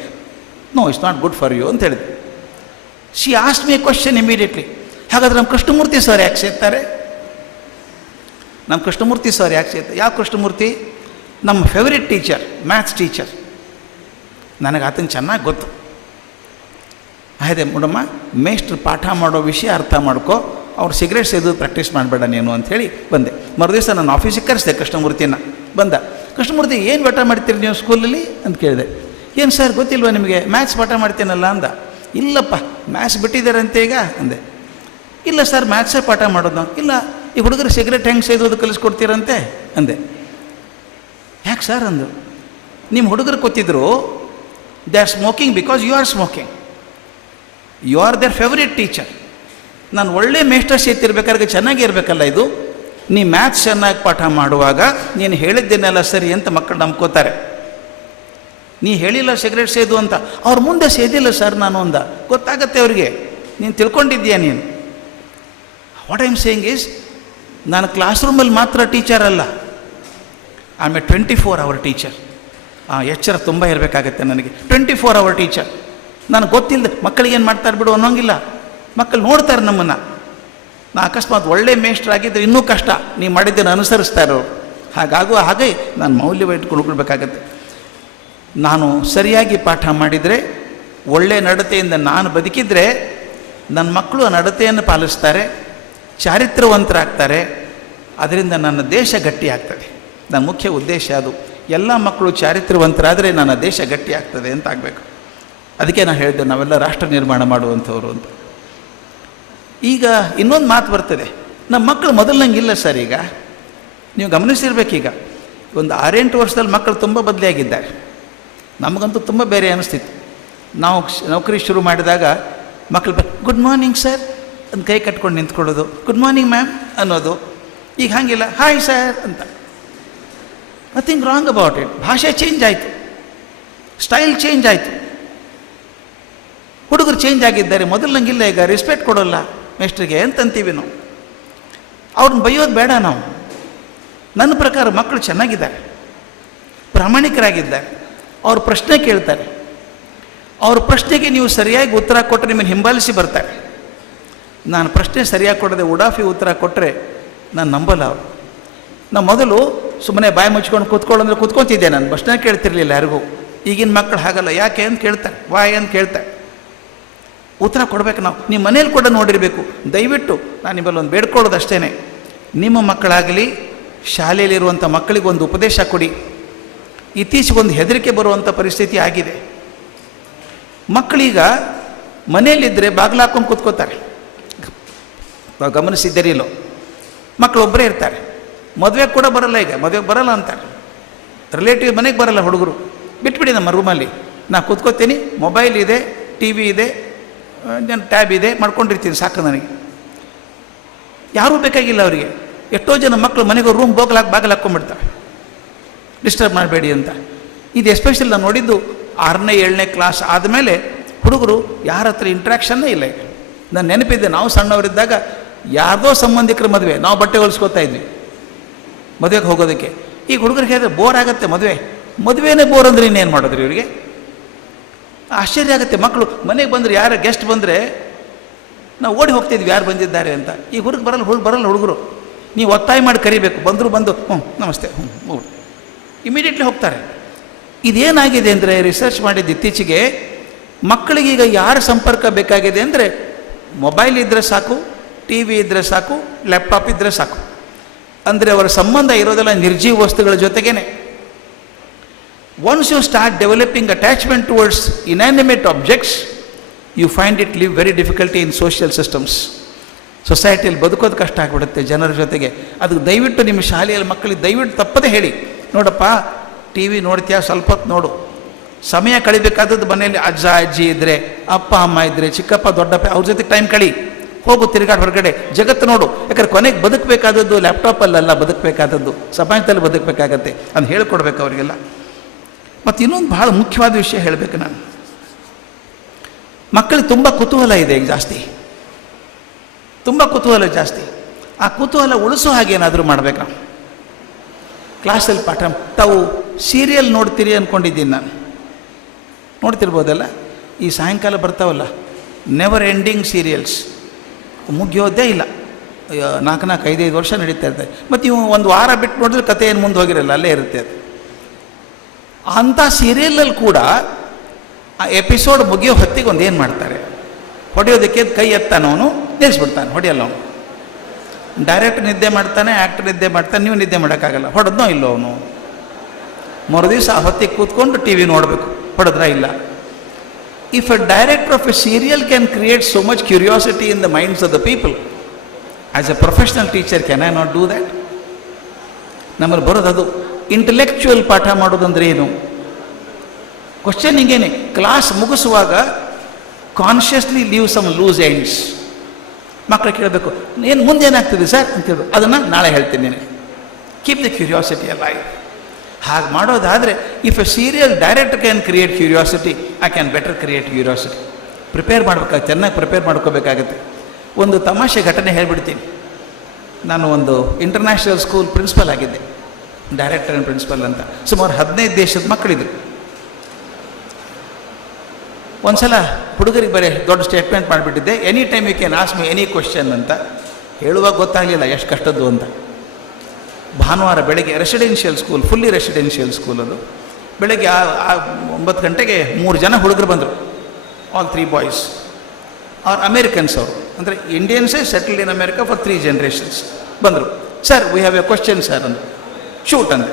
No, it's not good for you ಅಂತ ಹೇಳಿದೆ. She asked me question immediately, ಹಾಗಾದ್ರೆ ನಮ್ಮ ಕೃಷ್ಣಮೂರ್ತಿ ಸರ್ ಯಾಕೆ ಸೇರ್ತಾರೆ? ನಮ್ಮ ಕೃಷ್ಣಮೂರ್ತಿ ಸರ್ ಯಾಕೆ ಸೇರ್ತಾರೆ? ಯಾವ ಕೃಷ್ಣಮೂರ್ತಿ? ನಮ್ಮ ಫೇವ್ರೆಟ್ ಟೀಚರ್, ಮ್ಯಾಥ್ಸ್ ಟೀಚರ್. ನನಗೆ ಆತನ ಚೆನ್ನಾಗಿ ಗೊತ್ತು. ಆಯ್ದೆ ನೋಡಮ್ಮ, ಮೇಷ್ಟ್ರು ಪಾಠ ಮಾಡೋ ವಿಷಯ ಅರ್ಥ ಮಾಡ್ಕೊ, ಅವ್ರು ಸಿಗರೇಟ್ ಸೇದೋದು ಪ್ರಾಕ್ಟೀಸ್ ಮಾಡಬೇಡ ನೀನು ಅಂಥೇಳಿ ಬಂದೆ. ಮರುದಿವಸ ನಾನು ಆಫೀಸಿಗೆ ಕರೆಸಿದೆ ಕೃಷ್ಣಮೂರ್ತಿನ. ಬಂದ, ಕೃಷ್ಣಮೂರ್ತಿ ಏನು ಪಾಠ ಮಾಡ್ತೀರಿ ನೀವು ಸ್ಕೂಲಲ್ಲಿ ಅಂತ ಕೇಳಿದೆ. ಏನು ಸರ್ ಗೊತ್ತಿಲ್ವ ನಿಮಗೆ, ಮ್ಯಾಥ್ಸ್ ಪಾಠ ಮಾಡ್ತೀನಲ್ಲ ಅಂದ. ಇಲ್ಲಪ್ಪ, ಮ್ಯಾಥ್ಸ್ ಬಿಟ್ಟಿದ್ದಾರಂತೆ ಈಗ ಅಂದೆ. ಇಲ್ಲ ಸರ್, ಮ್ಯಾಥ್ಸೇ ಪಾಠ ಮಾಡೋದು ನಾವು. ಇಲ್ಲ, ಈ ಹುಡುಗರು ಸಿಗರೇಟ್ ಹೆಂಗೆ ಸೇದೋದು ಕಲಿಸ್ಕೊಡ್ತೀರಂತೆ ಅಂದೆ. ಯಾಕೆ ಸರ್ ಅಂದು. ನಿಮ್ಮ ಹುಡುಗರು ಗೊತ್ತಿದ್ರು they are smoking because you are smoking. You are their favourite teacher. ನಾನು ಒಳ್ಳೆ ಮೇಸ್ಟರ್ ಸೇರ್ತಿರ್ಬೇಕಾದ್ರೆ ಚೆನ್ನಾಗಿ ಇರಬೇಕಲ್ಲ ಇದು. ನೀ ಮ್ಯಾಥ್ಸ್ ಚೆನ್ನಾಗಿ ಪಾಠ ಮಾಡುವಾಗ ನೀನು ಹೇಳಿದ್ದೇನೆಲ್ಲ ಸರಿ ಅಂತ ಮಕ್ಕಳು ನಂಬ್ಕೋತಾರೆ. ನೀ ಹೇಳಿಲ್ಲ ಸಿಗರೇಟ್ ಸೇದು ಅಂತ, ಅವ್ರ ಮುಂದೆ ಸೇದಿಲ್ಲ ಸರ್ ನಾನು ಅಂದ. ಗೊತ್ತಾಗತ್ತೆ ಅವ್ರಿಗೆ, ನೀನು ತಿಳ್ಕೊಂಡಿದ್ದೀಯ ನೀನು. What I am saying is, ನಾನು ಕ್ಲಾಸ್ ರೂಮಲ್ಲಿ ಮಾತ್ರ ಟೀಚರ್ ಅಲ್ಲ, I am A 24 hour teacher. ಎಚ್ಚರ ತುಂಬ ಇರಬೇಕಾಗತ್ತೆ ನನಗೆ. 24 hour ಟೀಚರ್. ನನಗೆ ಗೊತ್ತಿಲ್ಲದೆ ಮಕ್ಕಳಿಗೇನು ಮಾಡ್ತಾರೆ ಬಿಡು ಅನ್ನೋಂಗಿಲ್ಲ. ಮಕ್ಕಳು ನೋಡ್ತಾರೆ ನಮ್ಮನ್ನು. ನಾ ಅಕಸ್ಮಾತ್ ಒಳ್ಳೆ ಮೇಷ್ಟ್ರಾಗಿದ್ದರೆ ಇನ್ನೂ ಕಷ್ಟ, ನೀವು ಮಾಡಿದ್ದನ್ನು ಅನುಸರಿಸ್ತಾರೆ ಅವರು. ಹಾಗಾಗುವ ಹಾಗೆ ನಾನು ಮೌಲ್ಯವ ಇಟ್ಕೊಂಡು ಉಳ್ಕೊಳ್ಬೇಕಾಗತ್ತೆ. ನಾನು ಸರಿಯಾಗಿ ಪಾಠ ಮಾಡಿದರೆ, ಒಳ್ಳೆಯ ನಡತೆಯಿಂದ ನಾನು ಬದುಕಿದರೆ, ನನ್ನ ಮಕ್ಕಳು ಆ ನಡತೆಯನ್ನು ಪಾಲಿಸ್ತಾರೆ, ಚಾರಿತ್ರವಂತರಾಗ್ತಾರೆ. ಅದರಿಂದ ನನ್ನ ದೇಶ ಗಟ್ಟಿ ಆಗ್ತದೆ. ನನ್ನ ಮುಖ್ಯ ಉದ್ದೇಶ ಅದು. ಎಲ್ಲ ಮಕ್ಕಳು ಚಾರಿತ್ರವಂತರಾದರೆ ನನ್ನ ದೇಶ ಗಟ್ಟಿ ಆಗ್ತದೆ ಅಂತ ಆಗಬೇಕು. ಅದಕ್ಕೆ ನಾನು ಹೇಳಿದೆ, ನಾವೆಲ್ಲ ರಾಷ್ಟ್ರ ನಿರ್ಮಾಣ ಮಾಡುವಂಥವ್ರು ಅಂತ. ಈಗ ಇನ್ನೊಂದು ಮಾತು ಬರ್ತದೆ, ನಮ್ಮ ಮಕ್ಕಳು ಮೊದಲಂಗಿಲ್ಲ ಸರ್. ಈಗ ನೀವು ಗಮನಿಸಿರ್ಬೇಕೀಗ, ಒಂದು 6-8 ವರ್ಷದಲ್ಲಿ ಮಕ್ಕಳು ತುಂಬ ಬದಲಿಯಾಗಿದ್ದಾರೆ. ನಮಗಂತೂ ತುಂಬ ಬೇರೆ ಅನ್ನಿಸ್ತಿತ್ತು. ನಾವು ನೌಕರಿ ಶುರು ಮಾಡಿದಾಗ ಮಕ್ಕಳು ಗುಡ್ ಮಾರ್ನಿಂಗ್ ಸರ್ ಅಂತ ಕೈ ಕಟ್ಕೊಂಡು ನಿಂತ್ಕೊಳ್ಳೋದು, ಗುಡ್ ಮಾರ್ನಿಂಗ್ ಮ್ಯಾಮ್ ಅನ್ನೋದು. ಈಗ ಹಾಗಿಲ್ಲ, ಹಾಯ್ ಸರ್ ಅಂತ. Nothing wrong about it. ಭಾಷೆ ಚೇಂಜ್ ಆಯಿತು, ಸ್ಟೈಲ್ ಚೇಂಜ್ ಆಯಿತು, ಹುಡುಗರು ಚೇಂಜ್ ಆಗಿದ್ದಾರೆ. ಮೊದಲಂಗಿಲ್ಲ. ಈಗ ರೆಸ್ಪೆಕ್ಟ್ ಕೊಡೋಲ್ಲ ಮೇಸ್ಟ್ರಿಗೆ ಅಂತಂತೀವಿ ನಾವು. ಅವ್ರನ್ನ ಬೈಯೋದು ಬೇಡ ನಾವು. ನನ್ನ ಪ್ರಕಾರ ಮಕ್ಕಳು ಚೆನ್ನಾಗಿದ್ದಾರೆ, ಪ್ರಾಮಾಣಿಕರಾಗಿದ್ದಾರೆ. ಅವ್ರ ಪ್ರಶ್ನೆ ಕೇಳ್ತಾರೆ. ಅವ್ರ ಪ್ರಶ್ನೆಗೆ ನೀವು ಸರಿಯಾಗಿ ಉತ್ತರ ಕೊಟ್ಟರೆ ನಿಮ್ಮನ್ನು ಹಿಂಬಾಲಿಸಿ ಬರ್ತಾರೆ. ನಾನು ಪ್ರಶ್ನೆ ಸರಿಯಾಗಿ ಕೊಡದೆ ಉಡಾಫಿ ಉತ್ತರ ಕೊಟ್ಟರೆ ನಾನು ನಂಬಲ್ಲ ಅವರು. ನಾವು ಮೊದಲು ಸುಮ್ಮನೆ ಬಾಯಿ ಮುಚ್ಕೊಂಡು ಕೂತ್ಕೊಳ್ಳೋಂದ್ರೆ ಕೂತ್ಕೊತಿದ್ದೆ. ನಾನು ಪ್ರಶ್ನೆ ಕೇಳ್ತಿರ್ಲಿಲ್ಲ ಯಾರಿಗೂ. ಈಗಿನ ಮಕ್ಕಳು ಹಾಗಲ್ಲ. ಯಾಕೆ ಅಂತ ಕೇಳ್ತಾರೆ, ವಾಯ್ ಅಂತ ಕೇಳ್ತಾರೆ. ಉತ್ತರ ಕೊಡಬೇಕು ನಾವು. ನಿಮ್ಮ ಮನೇಲಿ ಕೂಡ ನೋಡಿರಬೇಕು. ದಯವಿಟ್ಟು ನಾನು ನಿಮ್ಮಲ್ಲಿ ಒಂದು ಬೇಡ್ಕೊಳ್ಳೋದು ಅಷ್ಟೇ, ನಿಮ್ಮ ಮಕ್ಕಳಾಗಲಿ ಶಾಲೆಯಲ್ಲಿರುವಂಥ ಮಕ್ಕಳಿಗೆ ಒಂದು ಉಪದೇಶ ಕೊಡಿ. ಇತ್ತೀಚೆಗೊಂದು ಹೆದರಿಕೆ ಬರುವಂಥ ಪರಿಸ್ಥಿತಿ ಆಗಿದೆ. ಮಕ್ಕಳೀಗ ಮನೆಯಲ್ಲಿದ್ದರೆ ಬಾಗಿಲು ಹಾಕ್ಕೊಂಡು ಕೂತ್ಕೋತಾರೆ. ನಾವು ಗಮನಿಸಿದ್ದೀರಿಲ್ಲೋ, ಮಕ್ಕಳೊಬ್ಬರೇ ಇರ್ತಾರೆ. ಮದುವೆಗೆ ಕೂಡ ಬರಲ್ಲ. ಈಗ ಮದುವೆಗೆ ಬರಲ್ಲ ಅಂತಾರೆ. ರಿಲೇಟಿವ್ ಮನೆಗೆ ಬರಲ್ಲ ಹುಡುಗರು. ಬಿಟ್ಬಿಡಿ ನಮ್ಮ ರೂಮಲ್ಲಿ ನಾ ಕೂತ್ಕೋತೀನಿ, ಮೊಬೈಲ್ ಇದೆ, ಟಿ ವಿ ಇದೆ, ನನ್ನ ಟ್ಯಾಬ್ ಇದೆ, ಮಾಡ್ಕೊಂಡಿರ್ತೀನಿ, ಸಾಕು ನನಗೆ. ಯಾರೂ ಬೇಕಾಗಿಲ್ಲ ಅವರಿಗೆ. ಎಷ್ಟೋ ಜನ ಮಕ್ಕಳು ಮನೆಗೆ ರೂಮ್ ಬಾಗಿಲು ಹಾಕ್ಕೊಂಡ್ಬಿಡ್ತಾರೆ, ಡಿಸ್ಟರ್ಬ್ ಮಾಡಬೇಡಿ ಅಂತ. ಇದು ಎಸ್ಪೆಷಲಿ ನಾನು ನೋಡಿದ್ದು 6ನೇ 7ನೇ ಕ್ಲಾಸ್ ಆದಮೇಲೆ ಹುಡುಗರು ಯಾರ ಹತ್ರ ಇಂಟ್ರ್ಯಾಕ್ಷನ್ನೇ ಇಲ್ಲ. ಈಗ ನಾನು ನೆನಪಿದ್ದೆ, ನಾವು ಸಣ್ಣವರಿದ್ದಾಗ ಯಾರ್ದೋ ಸಂಬಂಧಿಕರ ಮದುವೆ ನಾವು ಬಟ್ಟೆ ಹೊಲಿಸ್ಕೋತಾ ಇದ್ವಿ ಮದುವೆಗೆ ಹೋಗೋದಕ್ಕೆ. ಈಗ ಹುಡುಗರಿಗೆ ಹೇಳಿದ್ರೆ ಬೋರ್ ಆಗುತ್ತೆ. ಮದುವೆನೇ ಬೋರ್ ಅಂದರೆ ಇನ್ನೇನು ಮಾಡೋದ್ರಿ ಇವರಿಗೆ? ಆಶ್ಚರ್ಯ ಆಗುತ್ತೆ. ಮಕ್ಕಳು ಮನೆಗೆ ಬಂದರೆ, ಯಾರು ಗೆಸ್ಟ್ ಬಂದರೆ ನಾವು ಓಡಿ ಹೋಗ್ತಿದ್ವಿ ಯಾರು ಬಂದಿದ್ದಾರೆ ಅಂತ. ಈಗ ಬರಲ್ಲ ಹುಡುಗರು. ನೀವು ಒತ್ತಾಯ ಮಾಡಿ ಕರಿಬೇಕು. ಬಂದು ನಮಸ್ತೆ ಇಮಿಡಿಯೇಟ್ಲಿ ಹೋಗ್ತಾರೆ. ಇದೇನಾಗಿದೆ ಅಂದರೆ, ರಿಸರ್ಚ್ ಮಾಡಿದ್ದು ಇತ್ತೀಚೆಗೆ, ಮಕ್ಕಳಿಗೀಗ ಯಾರ ಸಂಪರ್ಕ ಬೇಕಾಗಿದೆ ಅಂದರೆ, ಮೊಬೈಲ್ ಇದ್ದರೆ ಸಾಕು, ಟಿ ವಿ ಇದ್ದರೆ ಸಾಕು, ಲ್ಯಾಪ್ಟಾಪ್ ಇದ್ದರೆ ಸಾಕು. ಅಂದರೆ ಅವರ ಸಂಬಂಧ ಇರೋದೆಲ್ಲ ನಿರ್ಜೀವ ವಸ್ತುಗಳ ಜೊತೆಗೇನೆ. Once you start developing attachment towards inanimate objects, you find it live very difficulty in social systems. ಸೊಸೈಟಿಯಲ್ಲಿ ಬದುಕೋದು ಕಷ್ಟ ಆಗಿಬಿಡುತ್ತೆ ಜನರ ಜೊತೆಗೆ. ಅದಕ್ಕೆ ದಯವಿಟ್ಟು ನಿಮ್ಮ ಶಾಲೆಯಲ್ಲಿ ಮಕ್ಕಳಿಗೆ ದಯವಿಟ್ಟು ತಪ್ಪದೇ ಹೇಳಿ, ನೋಡಪ್ಪ ಟಿ ವಿ ನೋಡ್ತೀಯಾ, ಸ್ವಲ್ಪ ಹೊತ್ತು ನೋಡು. ಸಮಯ ಕಳಿಬೇಕಾದದ್ದು ಮನೆಯಲ್ಲಿ ಅಜ್ಜ ಅಜ್ಜಿ ಇದ್ದರೆ, ಅಪ್ಪ ಅಮ್ಮ ಇದ್ದರೆ, ಚಿಕ್ಕಪ್ಪ ದೊಡ್ಡಪ್ಪ ಅವ್ರ ಜೊತೆ ಟೈಮ್ ಕಳಿ. ಹೋಗು, ತಿರುಗಾಡು, ಹೊರಗಡೆ ಜಗತ್ತು ನೋಡು. ಯಾಕಂದ್ರೆ ಕೊನೆಗೆ ಬದುಕಬೇಕಾದದ್ದು ಲ್ಯಾಪ್ಟಾಪಲ್ಲೆಲ್ಲ ಬದುಕಬೇಕಾದದ್ದು ಸಮಾಜದಲ್ಲಿ ಬದುಕಬೇಕಾಗತ್ತೆ ಅಂತ ಹೇಳ್ಕೊಡ್ಬೇಕು ಅವರಿಗೆಲ್ಲ. ಮತ್ತು ಇನ್ನೊಂದು ಭಾಳ ಮುಖ್ಯವಾದ ವಿಷಯ ಹೇಳಬೇಕು ನಾನು. ಮಕ್ಕಳಿಗೆ ತುಂಬ ಕುತೂಹಲ ಇದೆ ಈಗ ಜಾಸ್ತಿ, ತುಂಬ ಕುತೂಹಲ ಜಾಸ್ತಿ. ಆ ಕುತೂಹಲ ಉಳಿಸೋ ಹಾಗೆ ಏನಾದರೂ ಮಾಡ್ಬೇಕು ನಾವು. ಕ್ಲಾಸಲ್ಲಿ ಪಾಠ ತಾವು ಸೀರಿಯಲ್ ನೋಡ್ತೀರಿ ಅಂದ್ಕೊಂಡಿದ್ದೀನಿ ನಾನು. ನೋಡ್ತಿರ್ಬೋದಲ್ಲ, ಈ ಸಾಯಂಕಾಲ ಬರ್ತಾವಲ್ಲ ನೆವರ್ ಎಂಡಿಂಗ್ ಸೀರಿಯಲ್ಸ್, ಮುಗಿಯೋದೇ ಇಲ್ಲ. 4-5 ವರ್ಷ ನಡೀತಾ ಇರ್ತದೆ. ಮತ್ತು ಇವು ಒಂದು ವಾರ ಬಿಟ್ಟು ನೋಡಿದ್ರೆ ಕತೆ ಏನು ಮುಂದೆ ಹೋಗಿರಲ್ಲ, ಅಲ್ಲೇ ಇರುತ್ತೆ ಅದು. ಅಂಥ ಸೀರಿಯಲಲ್ಲಿ ಕೂಡ ಆ ಎಪಿಸೋಡ್ ಮುಗಿಯೋ ಹೊತ್ತಿಗೆ ಒಂದು ಏನು ಮಾಡ್ತಾರೆ, ಹೊಡೆಯೋದಕ್ಕೆ ಕೈ ಎತ್ತಾನವನು ನಿಲ್ಲಿಸ್ಬಿಡ್ತಾನೆ, ಹೊಡೆಯಲ್ಲ ಅವನು. ಡೈರೆಕ್ಟರ್ ನಿದ್ದೆ ಮಾಡ್ತಾನೆ, ಆ್ಯಕ್ಟರ್ ನಿದ್ದೆ ಮಾಡ್ತಾನೆ, ನೀವು ನಿದ್ದೆ ಮಾಡೋಕ್ಕಾಗಲ್ಲ. ಹೊಡೆದ್ನೋ ಇಲ್ಲೋ ಅವನು. ಮರು ದಿವಸ ಆ ಹೊತ್ತಿಗೆ ಕೂತ್ಕೊಂಡು ಟಿ ವಿ ನೋಡಬೇಕು, ಹೊಡೆದ್ರ ಇಲ್ಲ. If a director of a serial can create so much curiosity in the minds of the people, as a professional teacher, can I not do that? ನಮ್ಮಲ್ಲಿ ಬರೋದದು. ಇಂಟೆಲೆಕ್ಚುಯಲ್ ಪಾಠ ಮಾಡೋದಂದ್ರೆ ಏನು? ಕ್ವಶನ್ ಹಿಂಗೇನೆ, ಕ್ಲಾಸ್ ಮುಗಿಸುವಾಗ consciously leave some loose ends. ಮಕ್ಕಳು ಕೇಳಬೇಕು, ಏನು ಮುಂದೇನಾಗ್ತದೆ sir ಅಂತೇಳಿ, ಅದನ್ನು ನಾಳೆ ಹೇಳ್ತೀನಿ ನಿನಗೆ. Keep the curiosity alive. ಹಾಗೆ ಮಾಡೋದಾದರೆ, if A serial director can create curiosity, I can better create curiosity. Prepare ಮಾಡ್ಬೇಕಾಗುತ್ತೆ, ಚೆನ್ನಾಗಿ ಪ್ರಿಪೇರ್ ಮಾಡ್ಕೋಬೇಕಾಗತ್ತೆ. ಒಂದು ತಮಾಷೆ ಘಟನೆ ಹೇಳ್ಬಿಡ್ತೀನಿ. ನಾನು ಒಂದು ಇಂಟರ್ನ್ಯಾಷನಲ್ ಸ್ಕೂಲ್ ಪ್ರಿನ್ಸಿಪಲ್ ಆಗಿದ್ದೆ, ಡೈರೆಕ್ಟರ್ ಆ್ಯಂಡ್ ಪ್ರಿನ್ಸಿಪಲ್ ಅಂತ. ಸುಮಾರು 15 ದೇಶದ ಮಕ್ಕಳಿದ್ರು. ಒಂದು ಸಲ ಹುಡುಗರಿಗೆ ಬರೀ ದೊಡ್ಡ ಸ್ಟೇಟ್ಮೆಂಟ್ ಮಾಡಿಬಿಟ್ಟಿದ್ದೆ, any time you can ask me any question ಅಂತ. ಹೇಳುವಾಗ ಗೊತ್ತಾಗಲಿಲ್ಲ ಎಷ್ಟು ಕಷ್ಟದ್ದು ಅಂತ. ಭಾನುವಾರ ಬೆಳಗ್ಗೆ, residential school, fully residential school ಅದು. ಬೆಳಗ್ಗೆ 9 ಗಂಟೆಗೆ 3 ಜನ ಹುಡುಗರು ಬಂದರು, ಆಲ್ 3 ಬಾಯ್ಸ್. ಅವ್ರು ಅಮೇರಿಕನ್ಸ್, ಅವರು ಅಂದರೆ ಇಂಡಿಯನ್ಸೇ settled in America for 3 generations ಬಂದರು. Sir we have a question sir ಅಂದರು. ಶೂಟ್ ಅಂದೆ.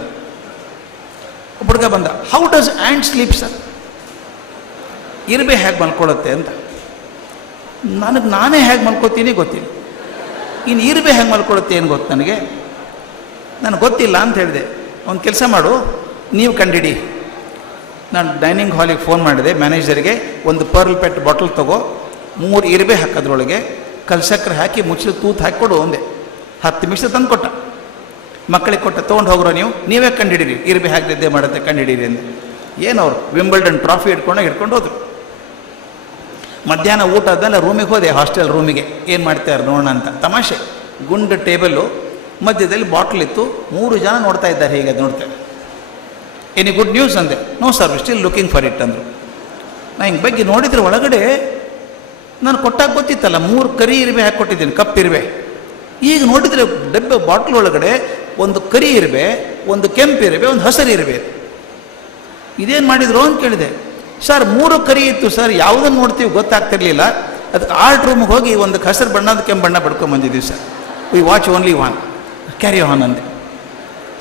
ಹುಡುಗ ಬಂದ, how does ant sleep sir? ಇರುವೆ ಹೇಗೆ ಮಲ್ಕೊಳ್ಳುತ್ತೆ ಅಂತ. ನಾನೇ ಹೇಗೆ ಮಲ್ಕೋತೀನಿ ಗೊತ್ತಿಲ್ಲ, ಇನ್ನು ಇರುವೆ ಹೇಗೆ ಮಲ್ಕೊಳ್ಳುತ್ತೆ ಏನು ಗೊತ್ತು ನನಗೆ ಗೊತ್ತಿಲ್ಲ ಅಂತ ಹೇಳಿದೆ. ಒಂದು ಕೆಲಸ ಮಾಡು, ನೀವು ಕಂಡಿಡಿ. ನಾನು ಡೈನಿಂಗ್ ಹಾಲಿಗೆ ಫೋನ್ ಮಾಡಿದೆ ಮ್ಯಾನೇಜರಿಗೆ, ಒಂದು ಪರ್ಲ್ ಪೆಟ್ ಬಾಟಲ್ ತಗೋ, 3 ಇರುವೆ ಹಾಕೋದ್ರೊಳಗೆ ಕಲ್ಸಕ್ಕರೆ ಹಾಕಿ ಮುಚ್ಚಲು ತೂತು ಹಾಕಿಕೊಡು ಒಂದೇ. 10 ನಿಮಿಷ ತಂದು ಕೊಟ್ಟ. ಮಕ್ಕಳಿಗೆ ಕೊಟ್ಟ, ತೊಗೊಂಡು ಹೋಗ್ರೋ ನೀವೇ ಕಂಡಿಡೀರಿ, ಇರುವೆ ಹೇಗೆ ನಿದ್ದೆ ಮಾಡುತ್ತೆ ಕಂಡಿಡೀರಿ ಅಂತ. ಏನವರು ವಿಂಬಲ್ಡನ್ ಟ್ರಾಫಿ ಹಿಡ್ಕೊಂಡು ಹೋದ್ರು. ಮಧ್ಯಾಹ್ನ ಊಟ ಆದಮೇಲೆ ರೂಮಿಗೆ ಹೋದೆ, ಹಾಸ್ಟೆಲ್ ರೂಮಿಗೆ. ಏನು ಮಾಡ್ತಾರೆ ನೋಡೋಣ ಅಂತ. ತಮಾಷೆ, ಗುಂಡು ಟೇಬಲ್ಲು, ಮಧ್ಯದಲ್ಲಿ ಬಾಟ್ಲ್ ಇತ್ತು. 3 ಜನ ನೋಡ್ತಾ ಇದ್ದಾರೆ, ಹೀಗೆ ನೋಡ್ತಾರೆ. ಎನಿ ಗುಡ್ ನ್ಯೂಸ್ ಅಂದೆ. No sir, still looking for it ಅಂದರು. ನಾನು ಹಿಂಗೆ ಬಗ್ಗೆ ನೋಡಿದ್ರೆ ಒಳಗಡೆ ನಾನು ಕೊಟ್ಟಾಗ ಗೊತ್ತಿತ್ತಲ್ಲ, 3 ಕರಿ ಇರುವೆ ಹಾಕ್ಕೊಟ್ಟಿದ್ದೀನಿ, ಕಪ್ ಇರುವೆ. ಈಗ ನೋಡಿದರೆ ಡಬ್ಬೆ ಬಾಟ್ಲ್ ಒಳಗಡೆ ಒಂದು ಕರಿ ಇರುವೆ, ಒಂದು ಕೆಂಪು ಇರುವೆ, ಒಂದು ಹಸಿರು ಇರುವೆ. ಇದೇನು ಮಾಡಿದ್ರು ಅಂತ ಕೇಳಿದೆ. ಸರ್ 3 ಕರಿ ಇತ್ತು ಸರ್, ಯಾವುದನ್ನು ನೋಡ್ತೀವಿ ಗೊತ್ತಾಗ್ತಿರ್ಲಿಲ್ಲ. ಅದಕ್ಕೆ ಆರ್ಟ್ ರೂಮಿಗೆ ಹೋಗಿ ಒಂದು ಹಸಿರು ಬಣ್ಣದ ಕೆಂಪು ಬಣ್ಣ ಪಡ್ಕೊಂಬಂದಿದ್ದೀವಿ ಸರ್. We watch only one, carry on ಅಂದೆ.